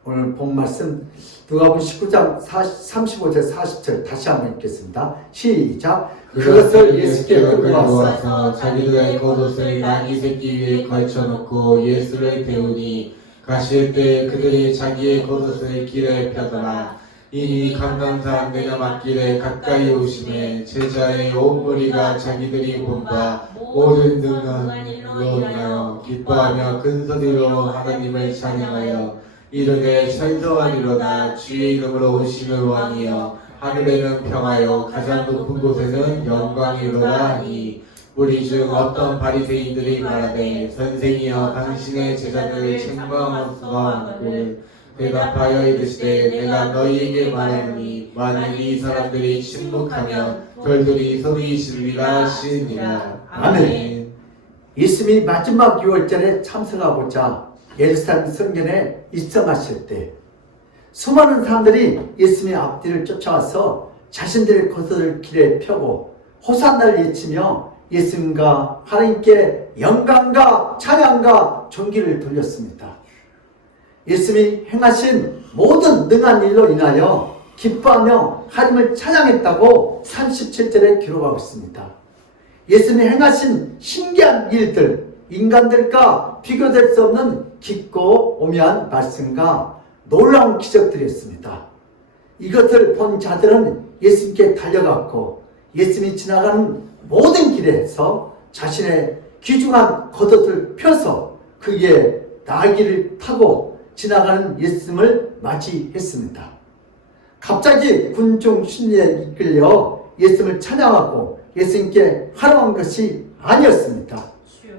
오늘 본 말씀 누가복음 19장 35절 40절 다시 한번 읽겠습니다. 시작. 그것을 예수께 끌고 와서 자기들의 겉옷을 나귀 새끼 위에 걸쳐놓고 예수를 태우니 가실 때 그들이 자기의 겉옷을 길에 펴더라. 이미 감난산 내려막길에 가까이 오심에 제자의 온 무리가 자기들이 본바 모든 능력으로 인하여 기뻐하며 큰 소리로 하나님을 찬양하여 이르되 찬송하리로다 주의 이름으로 오시는 왕이여 하늘에는 평화요 가장 높은 곳에는 영광이로다 하니 우리 중 어떤 바리새인들이 말하되 선생이여 당신의 제자들을 책망하옵소서 대답하여 이르시되 내가 너희에게 말하노니 만일 이 사람들이 침묵하면 별들이 소리 지르리라 하시니라. 아멘. 예수님이 마지막 유월절에 참석하고자 예루살렘 성전에 입성하실 때 수많은 사람들이 예수님의 앞뒤를 쫓아와서 자신들의 겉을 길에 펴고 호산나를 외치며 예수님과 하나님께 영광과 찬양과 존귀를 돌렸습니다. 예수님이 행하신 모든 능한 일로 인하여 기뻐하며 하나님을 찬양했다고 37절에 기록하고 있습니다. 예수님이 행하신 신기한 일들, 인간들과 비교될 수 없는 깊고 오묘한 말씀과 놀라운 기적들이었습니다. 이것을 본 자들은 예수님께 달려갔고 예수님이 지나가는 모든 길에서 자신의 귀중한 겉옷을 펴서 그 위에 나귀를 타고 지나가는 예수님을 맞이했습니다. 갑자기 군중 심리에 이끌려 예수님을 찬양하고 예수님께 하라는 것이 아니었습니다.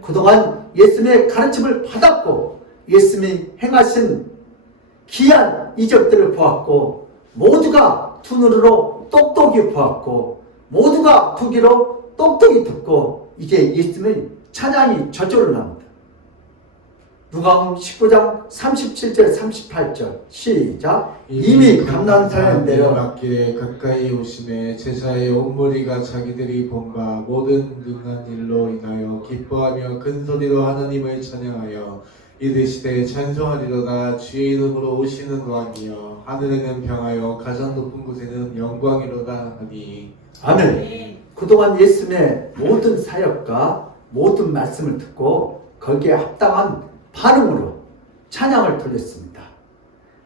그동안 예수님의 가르침을 받았고 예수님이 행하신 귀한 이적들을 보았고 모두가 두 눈으로 똑똑히 보았고 모두가 두 귀로 똑똑히 듣고 이제 예수님의 찬양이 저절로 납니다. 누가복음 19장 37절 38절 시작. 이미 감난산에 내려갔기에 가까이 오시매 제자의 온 무리가 자기들이 본 바 모든 능한 일로 인하여 기뻐하며 큰 소리로 하나님을 찬양하여 이르시되 찬송하리로다 주의 이름으로 오시는 왕이여 하늘에는 평화요 가장 높은 곳에는 영광이로다 하니. 아멘. 그동안 예수님의 모든 사역과 모든 말씀을 듣고 거기에 합당한 반응으로 찬양을 돌렸습니다.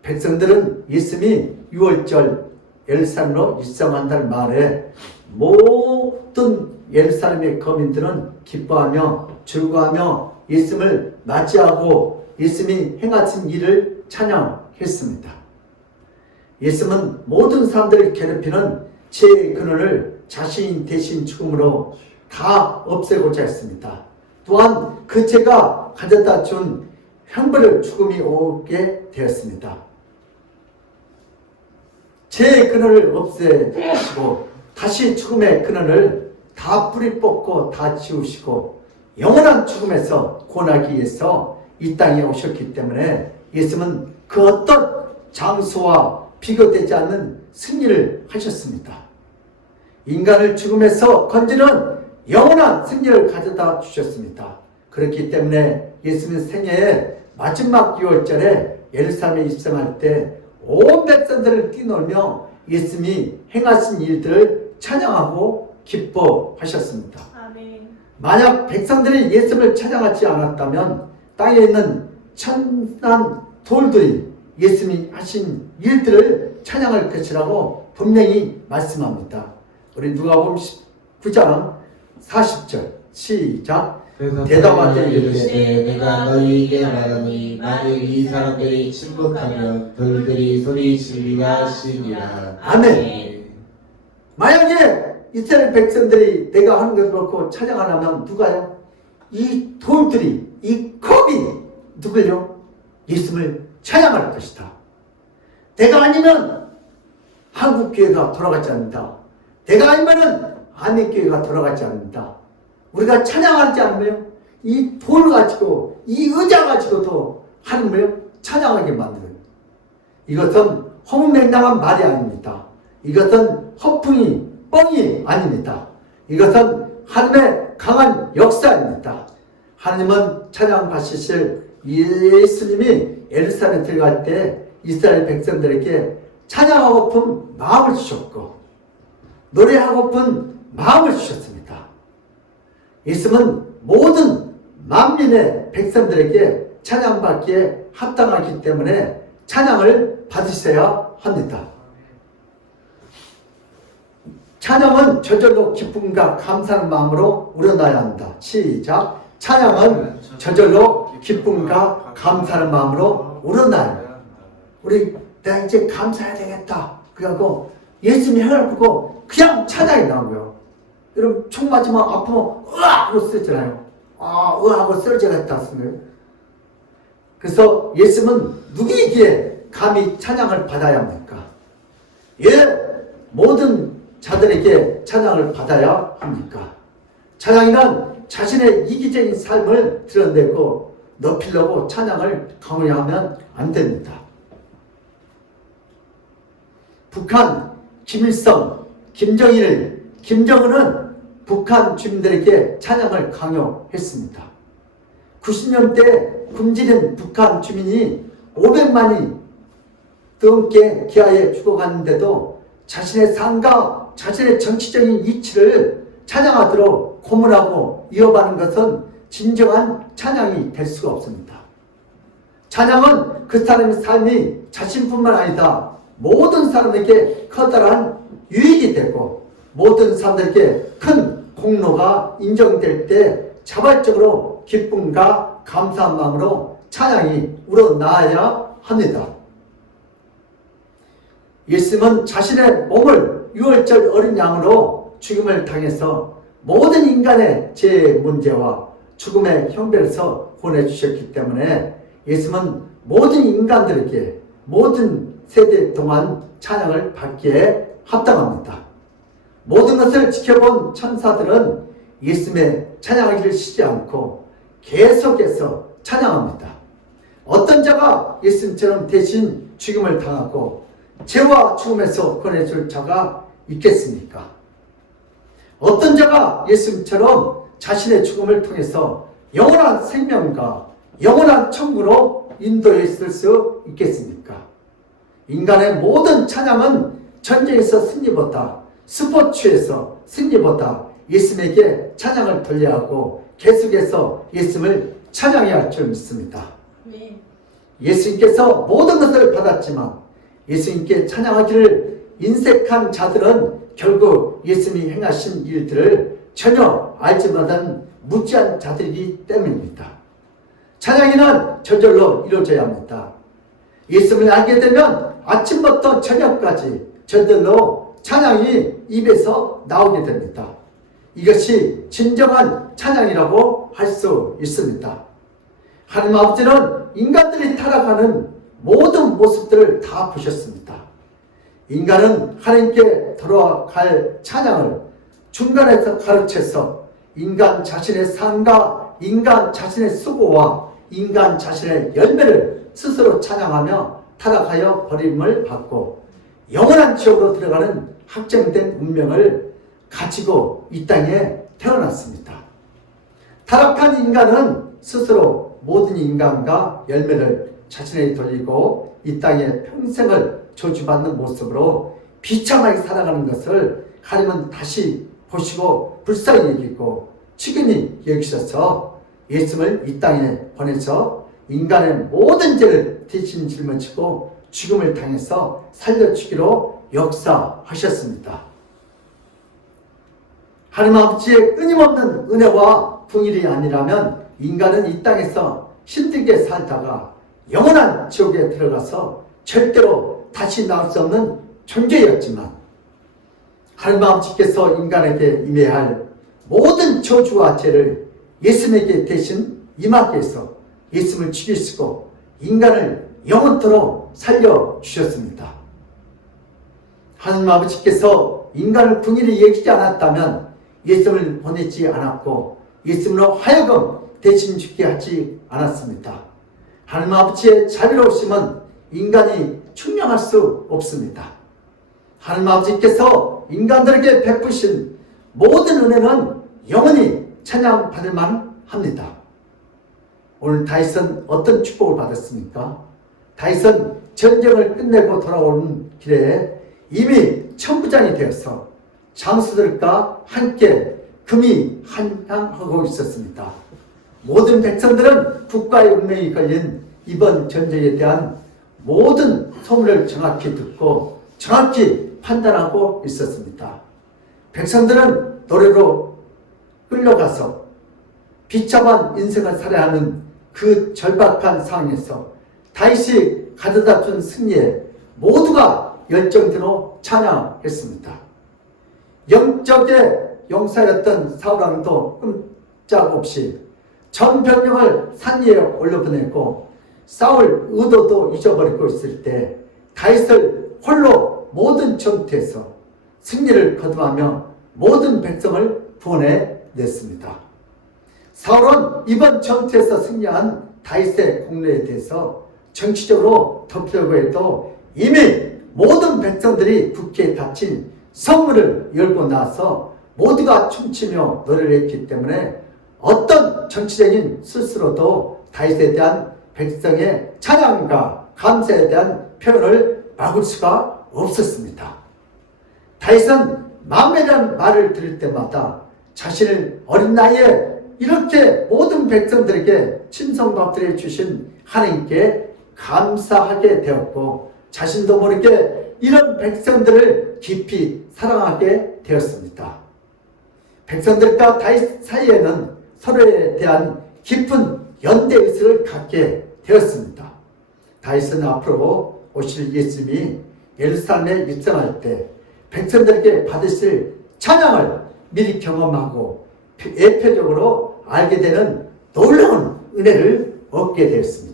백성들은 예수님이 6월절 예루살렘으로 입성한다는 말에 모든 예루살렘의 거민들은 기뻐하며 즐거워하며 예수님을 맞이하고 예수님이 행하신 일을 찬양했습니다. 예수님은 모든 사람들을 괴롭히는 죄의 근원을 자신 대신 죽음으로 다 없애고자 했습니다. 또한 그 죄가 가져다 준 형벌을 죽음이 오게 되었습니다. 죄의 근원을 없애시고 다시 죽음의 근원을 다 뿌리 뽑고 다 지우시고 영원한 죽음에서 구원하기 위해서 이 땅에 오셨기 때문에 예수님은 그 어떤 장소와 비교되지 않는 승리를 하셨습니다. 인간을 죽음에서 건지는 영원한 승리를 가져다 주셨습니다. 그렇기 때문에 예수님 생애의 마지막 6월절에 예루살렘에 입성할 때 온 백성들을 뛰놀며 예수님이 행하신 일들을 찬양하고 기뻐하셨습니다. 아멘. 만약 백성들이 예수님을 찬양하지 않았다면 땅에 있는 천난 돌들이 예수님이 하신 일들을 찬양할 것이라고 분명히 말씀합니다. 우리 누가복음 19장 40절 시작. 대답하되 이르시되 내가 너희에게 말하니 만일 이 사람들이 침묵하면 돌들이 소리 지르리라 하시니라. 아멘. 만약에 이스라엘 백성들이 내가 하는 것을 놓고 찬양 안 하면 누가요? 이 돌들이, 이 컵이 누구요? 예수님을 찬양할 것이다. 내가 아니면 한국교회가 돌아가지 않는다. 내가 아니면은 안익교회가 돌아가지 않는다. 우리가 찬양하지 않으면 이 돌 가지고 이 의자 가지고도 하는 거예요. 찬양하게 만드는. 이것은 허무맹랑한 말이 아닙니다. 이것은 허풍이 뻥이 아닙니다. 이것은 하나님의 강한 역사입니다. 하나님은 찬양 받으실 예수님이 예루살렘에 들어갈 때 이스라엘 백성들에게 찬양하고픈 마음을 주셨고 노래하고픈 마음을 주셨습니다. 예수님은 모든 만민의 백성들에게 찬양받기에 합당하기 때문에 찬양을 받으셔야 합니다. 찬양은 저절로 기쁨과 감사하는 마음으로 우러나야 한다. 시작. 찬양은 저절로 기쁨과 감사하는 마음으로 우러나야 한다. 우리 내가 이제 감사해야 되겠다. 그래갖고 예수님이 해갖고 그냥 찬양이 나온 거예요. 여러분 총 맞으면 아프면 으악 하고 쓰잖아요. 으악 하고 쓰러져갔다 왔습니다. 그래서 예수님은 누구에게 감히 찬양을 받아야 합니까? 모든 자들에게 찬양을 받아야 합니까? 찬양이란 자신의 이기적인 삶을 드러내고 높이려고 찬양을 강요하면 안 됩니다. 북한, 김일성, 김정일, 김정은은 북한 주민들에게 찬양을 강요했습니다. 90년대 굶주린 북한 주민이 500만이 넘게 기아에 죽어갔는데도 자신의 삶과 자신의 정치적인 이치를 찬양하도록 고문하고 이어가는 것은 진정한 찬양이 될 수가 없습니다. 찬양은 그 사람의 삶이 자신뿐만 아니다 모든 사람에게 커다란 유익이 되고 모든 사람들에게 큰 공로가 인정될 때 자발적으로 기쁨과 감사한 마음으로 찬양이 우러나와야 합니다. 예수님은 자신의 몸을 6월절 어린 양으로 죽음을 당해서 모든 인간의 죄의 문제와 죽음의 형벌에서 구원해주셨기 때문에 예수님은 모든 인간들에게 모든 세대 동안 찬양을 받기에 합당합니다. 모든 것을 지켜본 천사들은 예수님의 찬양하기를 쉬지 않고 계속해서 찬양합니다. 어떤 자가 예수님처럼 대신 죽음을 당하고 죄와 죽음에서 구원해줄 자가 있겠습니까? 어떤 자가 예수님처럼 자신의 죽음을 통해서 영원한 생명과 영원한 천국으로 인도했을 수 있겠습니까? 인간의 모든 찬양은 전쟁에서 승리보다 스포츠에서 승리보다 예수님에게 찬양을 돌려야 하고 계속해서 예수님을 찬양해야 할 줄 믿습니다. 예수님께서 모든 것을 받았지만 예수님께 찬양하기를 인색한 자들은 결국 예수님이 행하신 일들을 전혀 알지 못한 무지한 자들이기 때문입니다. 찬양이는 저절로 이루어져야 합니다. 예수님을 알게 되면 아침부터 저녁까지 저절로 찬양이 입에서 나오게 됩니다. 이것이 진정한 찬양이라고 할 수 있습니다. 하나님 아버지는 인간들이 타락하는 모든 모습들을 다 보셨습니다. 인간은 하나님께 돌아갈 찬양을 중간에서 가르쳐서 인간 자신의 삶과 인간 자신의 수고와 인간 자신의 열매를 스스로 찬양하며 타락하여 버림을 받고 영원한 지옥으로 들어가는 확정된 운명을 가지고 이 땅에 태어났습니다. 타락한 인간은 스스로 모든 인간과 열매를 자신에게 돌리고 이 땅에 평생을 저주받는 모습으로 비참하게 살아가는 것을 하나님은 다시 보시고 불쌍히 여기고 측은히 여기셔서 예수님을 이 땅에 보내서 인간의 모든 죄를 대신 짊어지고 죽음을 당해서 살려주기로 역사하셨습니다. 하나님 아버지의 끊임없는 은혜와 긍휼이 아니라면 인간은 이 땅에서 힘들게 살다가 영원한 지옥에 들어가서 절대로 다시 나올 수 없는 존재였지만 하나님 아버지께서 인간에게 임해야 할 모든 저주와 죄를 예수님에게 대신 임하게 해서 예수님을 죽이시고 인간을 영원토록 살려주셨습니다. 하나님 아버지께서 인간을 긍휼히 여기지 않았다면 예수님을 보내지 않았고 예수님으로 하여금 대신 죽게 하지 않았습니다. 하나님 아버지의 자비로우심은 인간이 측량할 수 없습니다. 하나님 아버지께서 인간들에게 베푸신 모든 은혜는 영원히 찬양받을 만합니다. 오늘 다윗은 어떤 축복을 받았습니까? 다윗은 전쟁을 끝내고 돌아오는 길에 이미 천부장이 되어서 장수들과 함께 금이 한양하고 있었습니다. 모든 백성들은 국가의 운명이 걸린 이번 전쟁에 대한 모든 소문을 정확히 듣고 정확히 판단하고 있었습니다. 백성들은 노래로 끌려가서 비참한 인생을 살아야 하는 그 절박한 상황에서 다윗이 가져다 준 승리에 모두가 열정대로 찬양했습니다. 영적의 용사였던 사울왕도 꼼짝없이 전 병력을 산 위에 올려보내고 싸울 의도도 잊어버리고 있을 때 다윗을 홀로 모든 전투에서 승리를 거듭하며 모든 백성을 구원해냈습니다. 사울은 이번 전투에서 승리한 다윗의 공로에 대해서 정치적으로 덮으려고 해도 이미 모든 백성들이 국회에 닫힌 성문을 열고 나서 모두가 춤추며 노래를 했기 때문에 어떤 정치적인 스스로도 다윗에 대한 백성의 찬양과 감사에 대한 표현을 막을 수가 없었습니다. 다윗은 마음이라는 말을 들을 때마다 자신을 어린 나이에 이렇게 모든 백성들에게 친성받들해 주신 하나님께 감사하게 되었고 자신도 모르게 이런 백성들을 깊이 사랑하게 되었습니다. 백성들과 다윗 사이에는 서로에 대한 깊은 연대의식을 갖게 되었습니다. 다윗은 앞으로 오실 예수님이 예루살렘에 입성할 때 백성들에게 받으실 찬양을 미리 경험하고 예표적으로 알게 되는 놀라운 은혜를 얻게 되었습니다.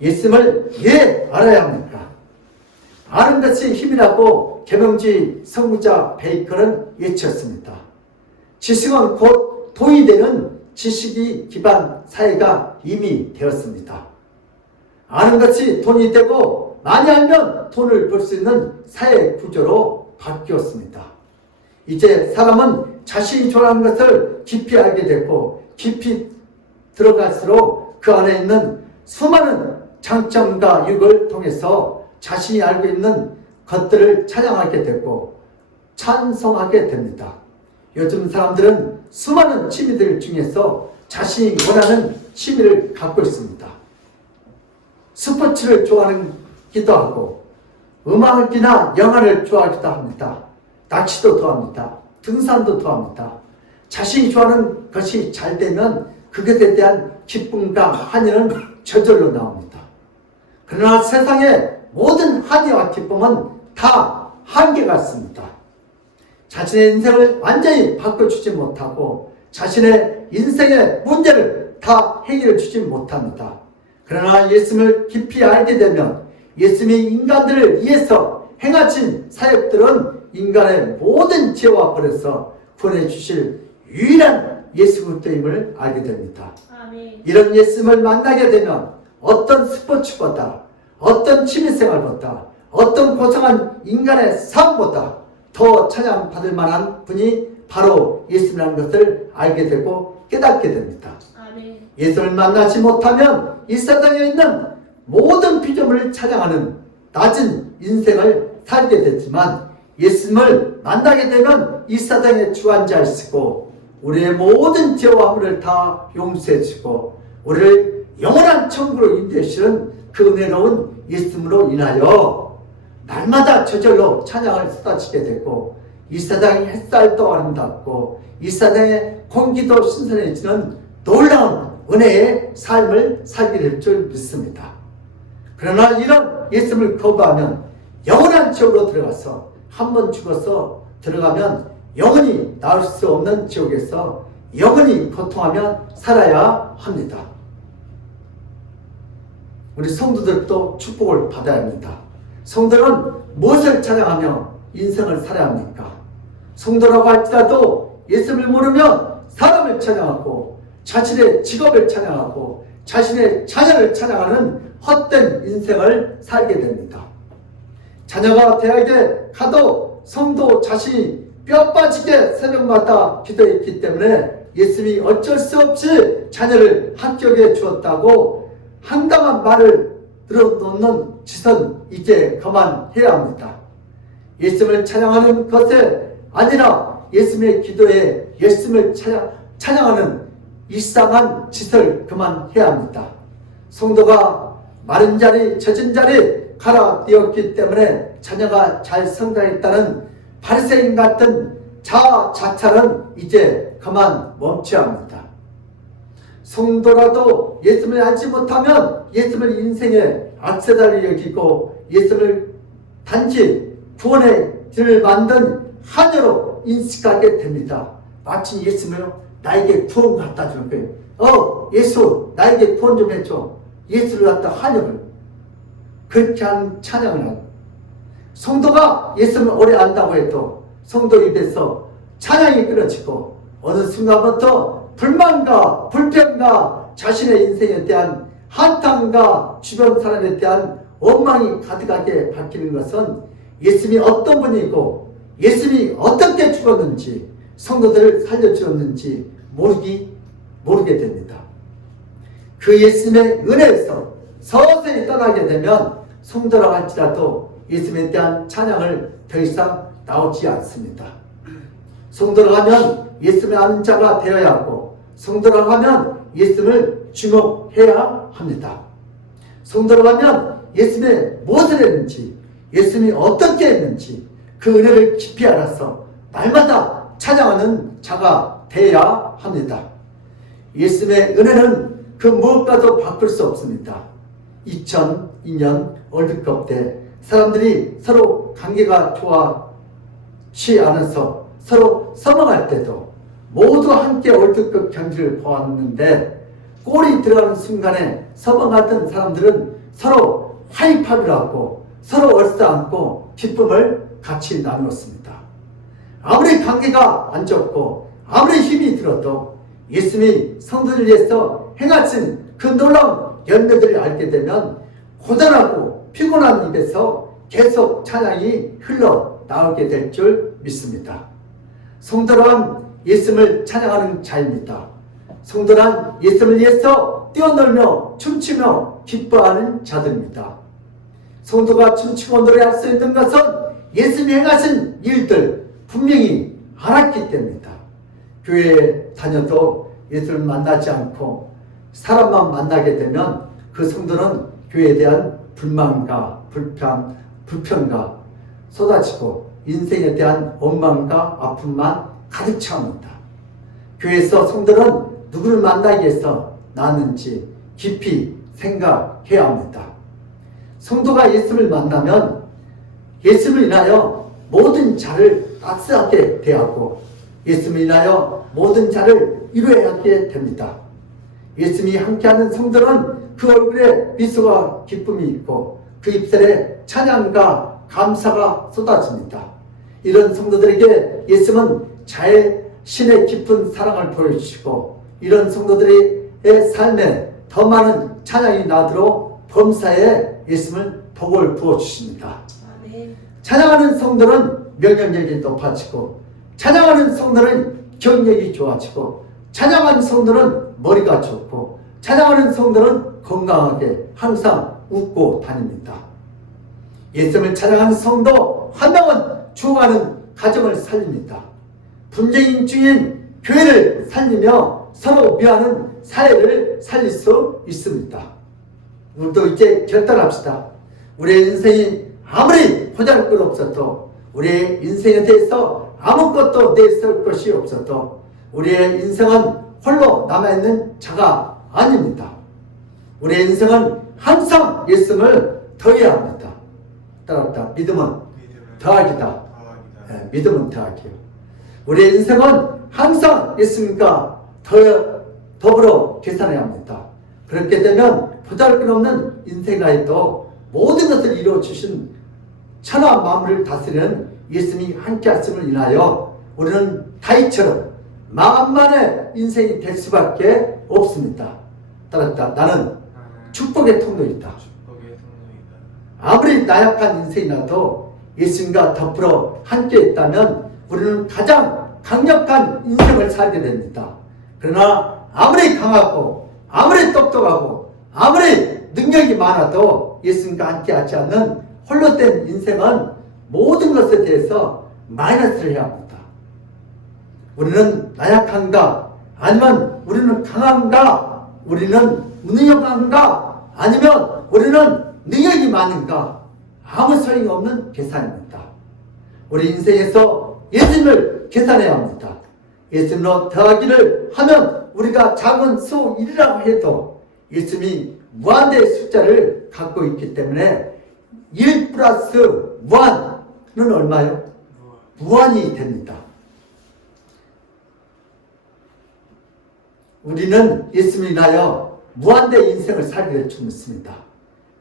예수님을 왜 알아야 합니까? 아는 것이 힘이라고 계명주의 선구자 베이컨은 외쳤습니다. 지식은 곧 돈이 되는 지식이 기반 사회가 이미 되었습니다. 아는 것이 돈이 되고 많이 알면 돈을 벌 수 있는 사회 구조로 바뀌었습니다. 이제 사람은 자신이 좋아하는 것을 깊이 알게 됐고 깊이 들어갈수록 그 안에 있는 수많은 장점과 유익을 통해서 자신이 알고 있는 것들을 찬양하게 되고 찬송하게 됩니다. 요즘 사람들은 수많은 취미들 중에서 자신이 원하는 취미를 갖고 있습니다. 스포츠를 좋아하기도 하고 음악이나 영화를 좋아하기도 합니다. 낚시도 좋아합니다. 등산도 좋아합니다. 자신이 좋아하는 것이 잘 되면 그것에 대한 기쁨과 한의는 저절로 나옵니다. 그러나 세상의 모든 한의와 기쁨은 다 한계가 있습니다. 자신의 인생을 완전히 바꿔주지 못하고 자신의 인생의 문제를 다 해결해 주지 못합니다. 그러나 예수님을 깊이 알게 되면 예수님이 인간들을 위해서 행하신 사역들은 인간의 모든 죄와 벌에서 구원해 주실 유일한 예수 그리스도임을 알게 됩니다. 아멘. 이런 예수님을 만나게 되면 어떤 스포츠보다 어떤 취미생활보다 어떤 고상한 인간의 삶보다 더 찬양받을 만한 분이 바로 예수님이라는 것을 알게 되고 깨닫게 됩니다. 아멘. 예수를 만나지 못하면 이 세상에 있는 모든 피조물을 찬양하는 낮은 인생을 살게 되지만 예수님을 만나게 되면 이 세상에 주관자이시고 우리의 모든 죄와 허물을 다 용서해 주시고 우리를 영원한 천국으로 인도하시는 그 은혜로운 예수님으로 인하여 날마다 저절로 찬양을 쏟아지게 되고 이 세상의 햇살도 아름답고 이 세상의 공기도 신선해지는 놀라운 은혜의 삶을 살게 될 줄 믿습니다. 그러나 이런 예수님을 거부하면 영원한 지옥으로 들어가서 한 번 죽어서 들어가면 영원히 나올 수 없는 지옥에서 영원히 고통하며 살아야 합니다. 우리 성도들도 축복을 받아야 합니다. 성도는 무엇을 찬양하며 인생을 살아야 합니까? 성도라고 할지라도 예수를 모르면 사람을 찬양하고 자신의 직업을 찬양하고 자신의 자녀를 찬양하는 헛된 인생을 살게 됩니다. 자녀가 대학에 가도 성도 자신이 뼈 빠지게 새벽마다 기도했기 때문에 예수님이 어쩔 수 없이 자녀를 합격해 주었다고 황당한 말을 들어놓는 짓은 이제 그만해야 합니다. 예수님을 찬양하는 것에 아니라 예수님의 기도에 예수님을 찬양하는 이상한 짓을 그만해야 합니다. 성도가 마른 자리, 젖은 자리 갈아 띄었기 때문에 자녀가 잘 성장했다는 바리새인 같은 자차는 이제 그만 멈춰야 합니다. 성도라도 예수님을 알지 못하면 예수님을 인생의 악세사를 여기고 예수를 단지 구원의 길을 만든 하나로 인식하게 됩니다. 마침 예수는 나에게 구원 갖다 주는 거예요. 예수 나에게 구원 좀 해줘. 예수를 갖다 환영을 그렇게 하는 찬양을 하는 성도가 예수를 오래 안다고 해도 성도 입에서 찬양이 끊어지고 어느 순간부터 불만과 불평과 자신의 인생에 대한 한탄과 주변 사람에 대한 원망이 가득하게 바뀌는 것은 예수님이 어떤 분이고 예수님이 어떻게 죽었는지 성도들을 살려주었는지 모르게 됩니다. 그 예수님의 은혜에서 서서히 떠나게 되면 성도라고 할지라도 예수님에 대한 찬양을 더 이상 나오지 않습니다. 성도라고 하면 예수님을 아는 자가 되어야 하고 성도라고 하면 예수님을 주목해야 합니다. 성도라고 하면 예수님이 무엇을 했는지 예수님이 어떻게 했는지 그 은혜를 깊이 알아서 날마다 찬양하는 자가 되어야 합니다. 예수님의 은혜는 그 무엇과도 바꿀 수 없습니다. 2002년 월드컵 때 사람들이 서로 관계가 좋지 않아서 서로 서먹할 때도 모두 함께 월드컵 경기를 보았는데 골이 들어가는 순간에 서먹하던 사람들은 서로 하이파이브를 하고 서로 얼싸안고 기쁨을 같이 나누었습니다. 아무리 관계가 안 좋고 아무리 힘이 들어도 예수님이 성도를 위해서 행하신 그 놀라운 열매들을 알게 되면 고단하고 피곤한 입에서 계속 찬양이 흘러나오게 될 줄 믿습니다. 성도란 예수님을 찬양하는 자입니다. 성도란 예수님을 위해서 뛰어놀며 춤추며 기뻐하는 자들입니다. 성도가 춤추고 노래할 수 있는 것은 예수님이 행하신 일들 분명히 알았기 때문이다. 교회에 다녀도 예수를 만나지 않고 사람만 만나게 되면 그 성도는 교회에 대한 불만과 불편과 쏟아지고 인생에 대한 원망과 아픔만 가득 차옵니다. 교회에서 성도는 누구를 만나기 위해서 나왔는지 깊이 생각해야 합니다. 성도가 예수를 만나면 예수를 인하여 모든 자를 따스하게 대하고 예수를 인하여 모든 자를 이루어야하게 됩니다. 예수님이 함께하는 성도는 그 얼굴에 미소와 기쁨이 있고 그 입술에 찬양과 감사가 쏟아집니다. 이런 성도들에게 예수님은 자신의 깊은 사랑을 보여주시고 이런 성도들의 삶에 더 많은 찬양이 나도록 범사에 예수님을 복을 부어주십니다. 찬양하는 성도는 명령력이 높아지고 찬양하는 성도는 경력이 좋아지고 찬양하는 성도는 머리가 좋고 찬양하는 성도는 건강하게 항상 웃고 다닙니다. 예수님을 찬양하는 성도 한 명은 죽어가는 가정을 살립니다. 분쟁인 중인 교회를 살리며 서로 위하는 사회를 살릴 수 있습니다. 우리도 이제 결단합시다. 우리의 인생이 아무리 보잘것 없어도 우리의 인생에 대해서 아무것도 내세울 것이 없어도 우리의 인생은 홀로 남아있는 자가 아닙니다. 우리의 인생은 항상 예수님을 더해야 합니다. 따라합니다. 믿음은 더하기다. 네, 믿음은 더하기요. 우리의 인생은 항상 예수님과 더불어 계산해야 합니다. 그렇게 되면 보잘것없는 인생가에도 모든 것을 이루어주신 천하 만물을 다스리는 예수님이 함께 하심을 인하여 우리는 다윗처럼 만만의 인생이 될 수밖에 없습니다. 따랐다. 나는 축복의 통로이다. 아무리 나약한 인생이라도 예수님과 더불어 함께 있다면 우리는 가장 강력한 인생을 살게 됩니다. 그러나 아무리 강하고 아무리 똑똑하고 아무리 능력이 많아도 예수님과 함께 하지 않는 홀로된 인생은 모든 것에 대해서 마이너스를 해야 합니다. 우리는 나약한가? 아니면 우리는 강한가? 우리는 무능력한가? 아니면 우리는 능력이 많은가? 아무 소용이 없는 계산입니다. 우리 인생에서 예수님을 계산해야 합니다. 예수님으로 더하기를 하면 우리가 작은 수 1이라고 해도 예수님이 무한대의 숫자를 갖고 있기 때문에 1 플러스 무한은 얼마요? 무한이 됩니다. 우리는 예수님을 인하여 무한대 인생을 살게 될 줄 믿습니다.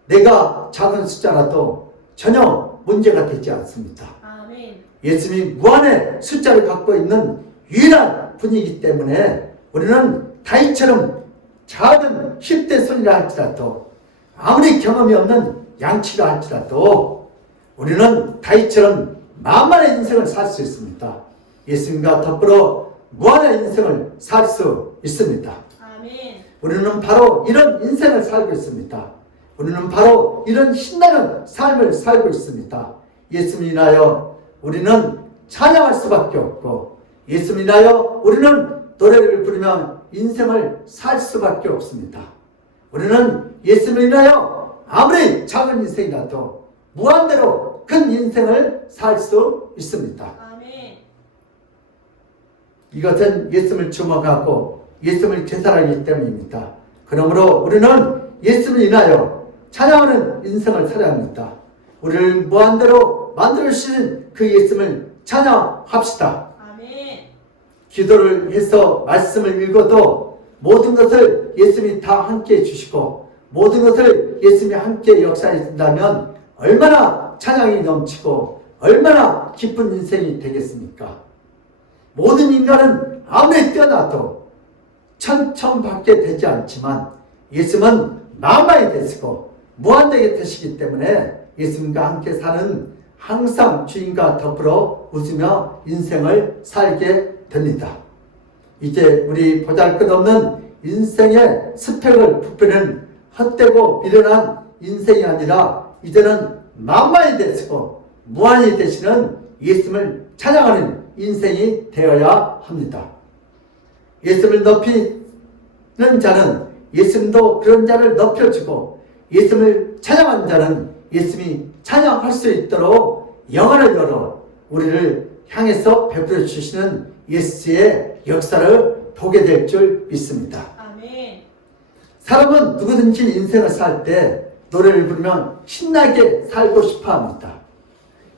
내가 작은 숫자라도 전혀 문제가 되지 않습니다. 아멘. 예수님이 무한의 숫자를 갖고 있는 유일한 분이기 때문에 우리는 다윗처럼 작은 10대 손이라 할지라도 아무리 경험이 없는 양치라 할지라도 우리는 다윗처럼 만만의 인생을 살 수 있습니다. 예수님과 더불어 무한의 인생을 살 수 있습니다. 아멘. 우리는 바로 이런 인생을 살고 있습니다. 우리는 바로 이런 신나는 삶을 살고 있습니다. 예수님을 인하여 우리는 찬양할 수밖에 없고 예수님을 인하여 우리는 노래를 부르며 인생을 살 수밖에 없습니다. 우리는 예수님을 인하여 아무리 작은 인생이라도 무한대로 큰 인생을 살 수 있습니다. 아멘. 이것은 예수님을 주목하고 예수님을 제사하기 때문입니다. 그러므로 우리는 예수님을 인하여 찬양하는 인생을 살아야 합니다. 우리를 무한대로 만들어주신 그 예수님을 찬양합시다. 아멘. 기도를 해서 말씀을 읽어도 모든 것을 예수님이 다 함께 해주시고 모든 것을 예수님이 함께 역사해 준다면 얼마나 찬양이 넘치고 얼마나 기쁜 인생이 되겠습니까? 모든 인간은 아무리 뛰어나도 천천밖에 되지 않지만 예수님은 만만히 되시고 무한되게 되시기 때문에 예수님과 함께 사는 항상 주인과 더불어 웃으며 인생을 살게 됩니다. 이제 우리 보잘것없는 인생의 스펙을 부풀리는 헛되고 미련한 인생이 아니라 이제는 만만히 되시고 무한히 되시는 예수님을 찬양하는 인생이 되어야 합니다. 예수님을 높이는 자는 예수님도 그런 자를 높여주고 예수님을 찬양하는 자는 예수님이 찬양할 수 있도록 영안을 열어 우리를 향해서 베풀어 주시는 예수의 역사를 보게 될 줄 믿습니다. 아멘. 사람은 누구든지 인생을 살 때 노래를 부르면 신나게 살고 싶어 합니다.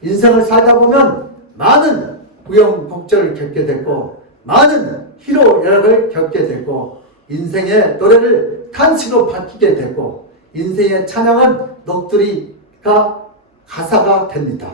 인생을 살다 보면 많은 우여곡절을 겪게 되고 많은 희로애락을 겪게 되고 인생의 노래를 탄식으로 바뀌게 되고 인생의 찬양은 녹두리가 가사가 됩니다.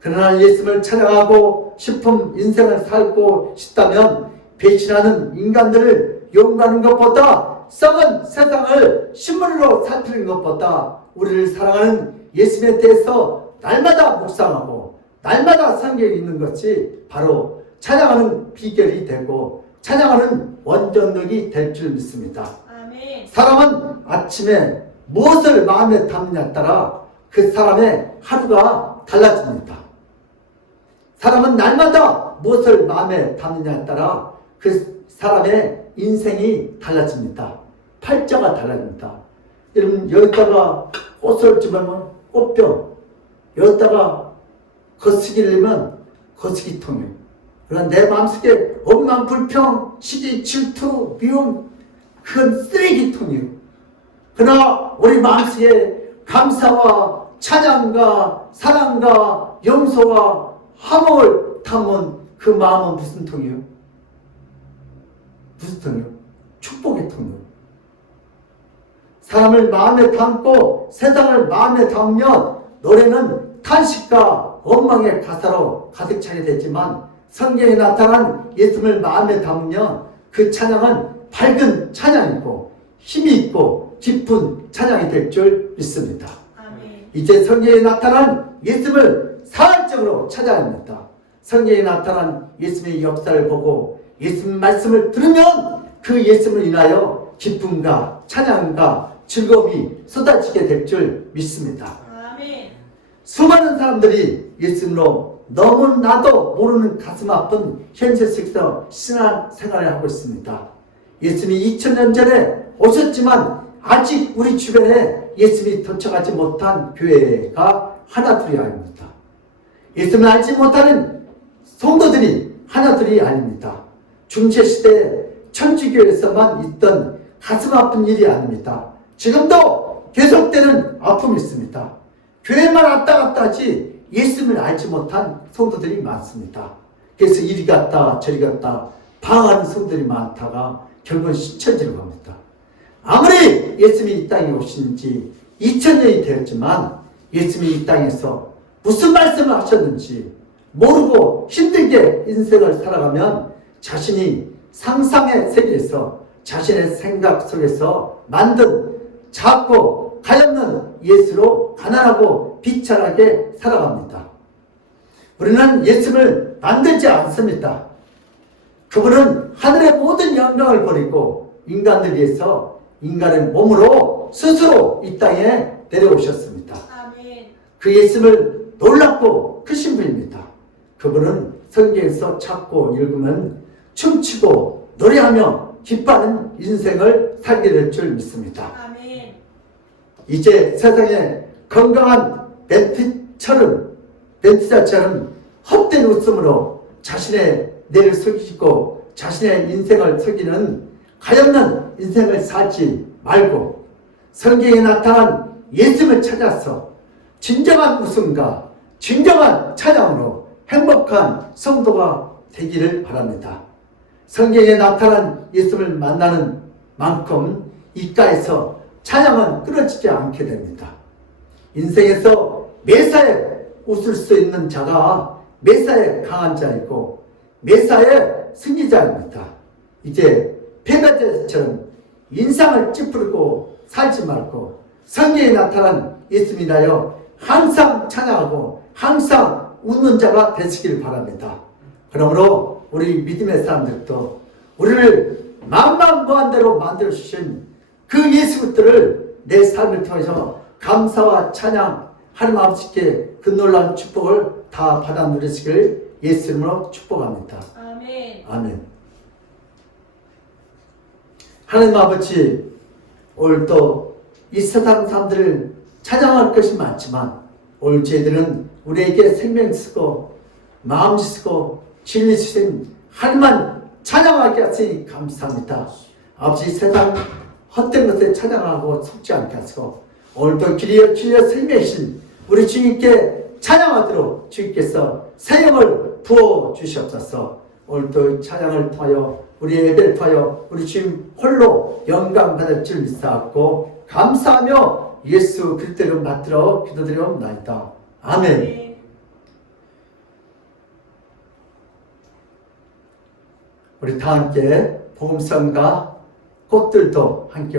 그러나 예수님을 찬양하고 싶은 인생을 살고 싶다면 배신하는 인간들을 용서하는 것보다 썩은 세상을 신문으로 살피는 것보다 우리를 사랑하는 예수님에 대해서 날마다 묵상하고 날마다 성경을 읽는 것이 바로 찬양하는 비결이 되고 찬양하는 원동력이 될 줄 믿습니다. 아멘. 사람은 아침에 무엇을 마음에 담느냐에 따라 그 사람의 하루가 달라집니다. 사람은 날마다 무엇을 마음에 담느냐에 따라 그 사람의 인생이 달라집니다. 팔자가 달라집니다. 여러분 여기다가 꽃을 집으면 꽃병, 여기다가 거시기를 거시기통이에요. 그러나 내 마음속에 원망, 불평, 시기, 질투, 미움 그건 쓰레기통이에요. 그러나 우리 마음속에 감사와 찬양과 사랑과 용서와 화목을 담은 그 마음은 무슨 통이에요? 무슨 통이에요? 축복의 통이에요. 사람을 마음에 담고 세상을 마음에 담으면 노래는 탄식과 원망의 가사로 가득 차게 되지만 성경에 나타난 예수님을 마음에 담으면 그 찬양은 밝은 찬양이고 힘이 있고 깊은 찬양이 될 줄 믿습니다. 아멘. 이제 성경에 나타난 예수님을 사활적으로 찾아야 합니다. 성경에 나타난 예수님의 역사를 보고 예수님 말씀을 들으면 그 예수님을 인하여 기쁨과 찬양과 즐거움이 쏟아지게 될 줄 믿습니다. 아멘. 수많은 사람들이 예수님으로 너무나도 모르는 가슴 아픈 현실 속에서 신앙생활을 하고 있습니다. 예수님이 2000년 전에 오셨지만 아직 우리 주변에 예수님이 도착하지 못한 교회가 하나둘이 아닙니다. 예수님을 알지 못하는 성도들이 하나둘이 아닙니다. 중세시대 천주교에서만 있던 가슴 아픈 일이 아닙니다. 지금도 계속되는 아픔이 있습니다. 교회만 왔다 갔다 하지 예수님을 알지 못한 성도들이 많습니다. 그래서 이리 갔다 저리 갔다 방황하는 성도들이 많다가 결국은 신천지로 갑니다. 아무리 예수님이 이 땅에 오신 지 2000년이 되었지만 예수님이 이 땅에서 무슨 말씀을 하셨는지 모르고 힘들게 인생을 살아가면 자신이 상상의 세계에서 자신의 생각 속에서 만든 작고 가엾는 예수로 가난하고 비천하게 살아갑니다. 우리는 예수님을 만들지 않습니다. 그분은 하늘의 모든 영광을 버리고 인간을 위해서 인간의 몸으로 스스로 이 땅에 내려오셨습니다. 아멘. 그 예수님을 놀랍고 크신 분입니다. 그분은 성경에서 찾고 읽으면 춤추고 노래하며 기뻐하는 인생을 살게 될 줄 믿습니다. 아멘. 이제 세상에 건강한 멘티자처럼 헛된 웃음으로 자신의 뇌를 속이고 자신의 인생을 속이는 가엾는 인생을 살지 말고 성경에 나타난 예수님을 찾아서 진정한 웃음과 진정한 찬양으로 행복한 성도가 되기를 바랍니다. 성경에 나타난 예수님을 만나는 만큼 입가에서 찬양은 끊어지지 않게 됩니다. 인생에서 매사에 웃을 수 있는 자가 매사에 강한 자이고 매사에 승리자입니다. 이제 패배자처럼 인상을 찌푸리고 살지 말고 성경에 나타난 예수님이라여 항상 찬양하고 항상 웃는 자가 되시길 바랍니다. 그러므로 우리 믿음의 사람들도 우리를 만만무한대로 만들어주신 그 예수님들을 내 삶을 통해서 감사와 찬양 하나님 아버지께 그 놀라운 축복을 다 받아 누리시길 예수 이름으로 축복합니다. 아멘. 아멘. 하나님 아버지, 오늘 또 이 세상 사람들을 찬양할 것이 많지만 오늘 저희들은 우리에게 생명 쓰고 마음 쓰고 진리 주신 하나님만 찬양하게 하시니 감사합니다. 아버지, 세상 헛된 것에 찬양하고 속지 않게 하시고 오늘도 길이여 주여 생명이신 우리 주님께 찬양하도록 주님께서 새 영을 부어 주시옵소서. 오늘도 찬양을 통하여 우리 예배를 통하여 우리 주님 홀로 영광 받을 줄 믿사옵고 감사하며 예수 그리스도를 받들어 기도드리옵나이다. 아멘. 우리 다 함께 복음성가 꽃들도 함께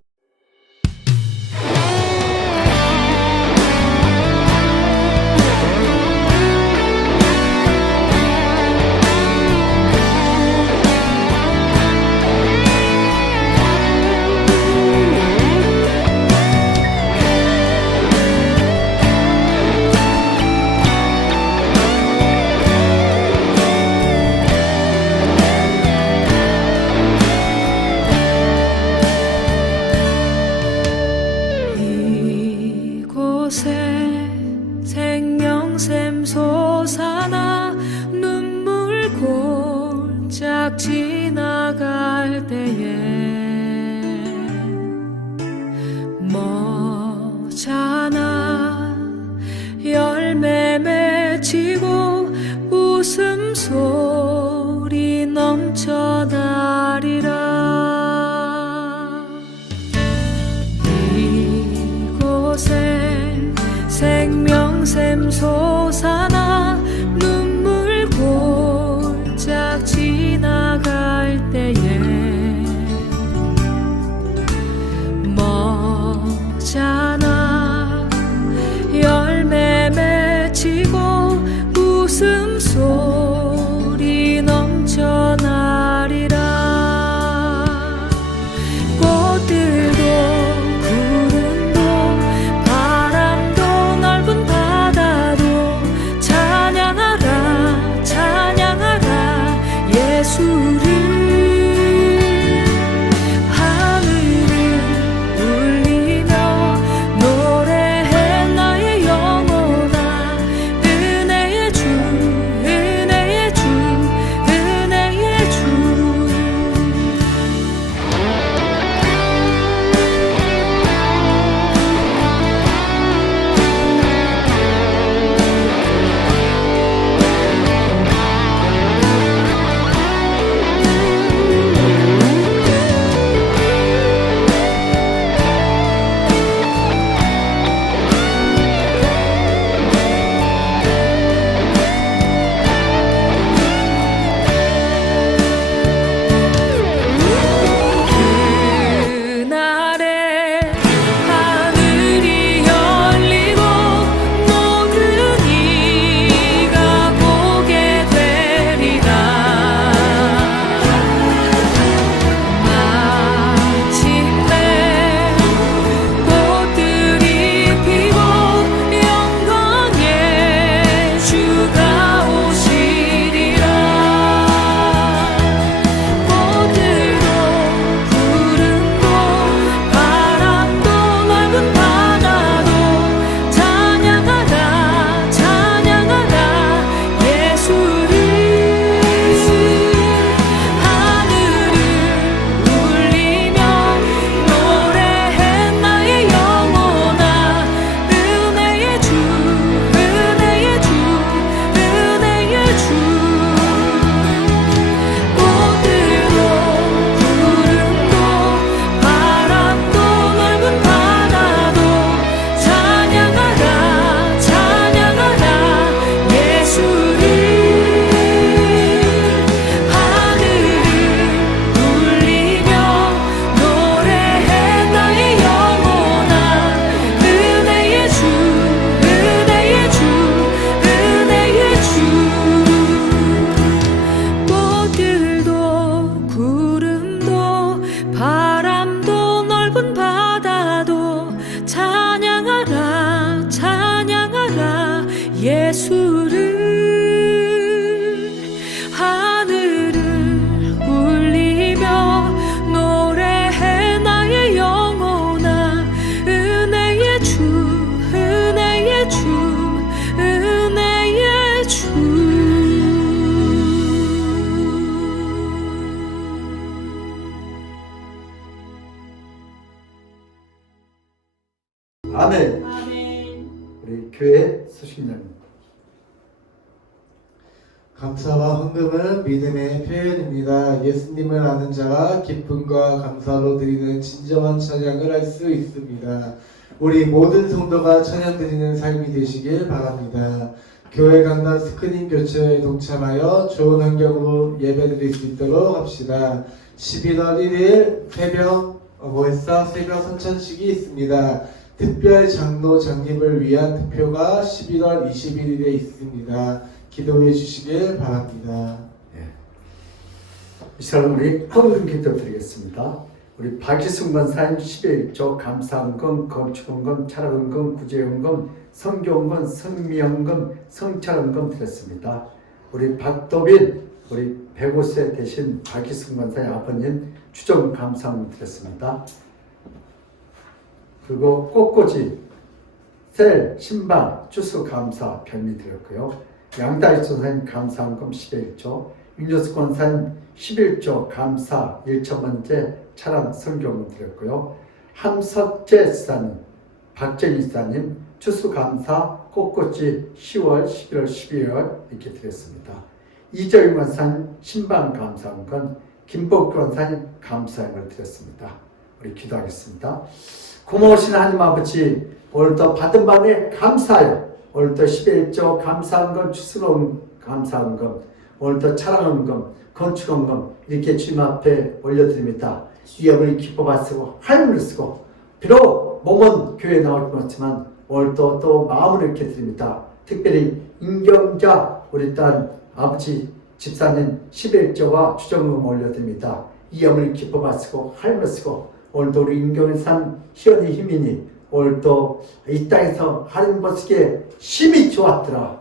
생명샘 솟아나 눈물 골짝 지나갈 때에 머잖아 열매 맺히고 웃음소리 넘쳐나리라. 이곳에 생명샘 솟아나 눈물 골짝 지나갈 때에 머잖아 열매 맺히고 웃음소리 넘쳐나리라. 꽃들도 구름도 바람도 넓은 바다도 교회 소식입니다. 감사와 헌금은 믿음의 표현입니다. 예수님을 아는 자가 기쁨과 감사로 드리는 진정한 찬양을 할 수 있습니다. 우리 모든 성도가 찬양 드리는 삶이 되시길 바랍니다. 교회 강단 스크린 교체에 동참하여 좋은 환경으로 예배드릴 수 있도록 합시다. 11월 1일 새벽 새벽 선천식이 있습니다. 특별 장로 장립을 위한 투표가 11월 21일에 있습니다. 기도해 주시길 바랍니다. 이 시간 우리 헌금 기도 드리겠습니다. 우리 박희숙 권사님 11조 감사헌금, 건축헌금, 차량헌금, 구제헌금, 성교헌금, 성미헌금, 성찰헌금 드렸습니다. 우리 박도빈 우리 105세 되신 박희숙 권사님 아버님 추정 감사헌금 드렸습니다. 그리고 꽃꽂이, 셀, 신방, 추수 감사 별미 드렸고요. 양다희 선사님 감사헌금 11조, 윤여수 권사님 11조 감사 1천번째 차량 성경을 드렸고요. 함석재 지사님, 박정희 지사님 추수 감사 꽃꽂이 10월, 11월, 12월 이렇게 드렸습니다. 이정희 권사님 신방 감사헌금, 김복규 권사님 감사헌금을 드렸습니다. 우리 기도하겠습니다. 고마우신 하나님 아버지, 오늘도 받은 바에 감사하여 오늘도 11조 감사헌금, 추수로운 감사헌금, 오늘도 차량헌금, 건축헌금 이렇게 주님 앞에 올려드립니다. 이 영을 기뻐 받으시고 할물을 쓰고 비록 몸은 교회에 나오지 못했지만 오늘도 또 마음을 이렇게 드립니다. 특별히 임경자 우리 딸 아버지 집사님 11조와 추정금 올려드립니다. 이 영을 기뻐 받으시고 할물을 쓰고 오늘도 우리 임경의 산 희연이 희민이 오늘도 이 땅에서 하나님 보시기에 힘이 좋았더라.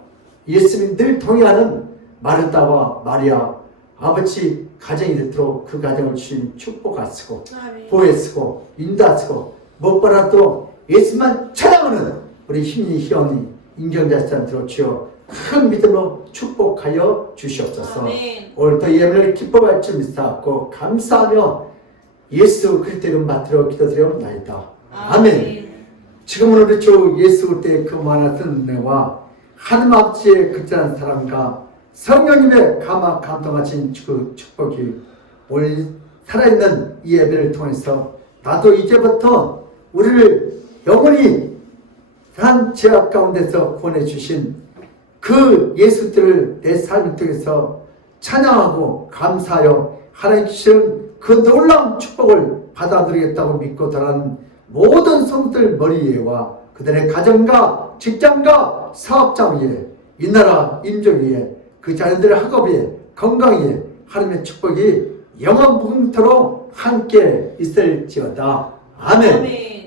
예수님이 늘 동의하는 마르다와 마리아 아버지 가정이 되도록 그 가정을 주님 축복하시고 보혜시고 인도하시고 무엇보다도 예수만 찬양하는 우리 희민이 희연이 임경자 사람들로 주여 큰 믿음으로 축복하여 주시옵소서. 오늘도 예배를 기뻐할 줄 믿사옵고 감사하며 예수 그리스도의 이름 받들어 기도드리옵나이다. 아멘. 지금은 우리 주 예수 그리스도의 그 많은 은혜와 하나님 아버지의 극진한 사랑과 성령님의 감동하신 그 축복이 오늘 살아있는 이 예배를 통해서 나도 이제부터 우리를 영원히 한 죄악 가운데서 구원해 주신 그 예수들을 내 삶을 통해서 찬양하고 감사하여 하나님 주시는 그 놀라운 축복을 받아들이겠다고 믿고 달하는 모든 성도들 머리 위에와 그들의 가정과 직장과 사업장 위에 이 나라 인종 위에 그 자녀들의 학업 위에 건강 위에 하나님의 축복이 영원 무궁토록 함께 있을지어다. 아멘.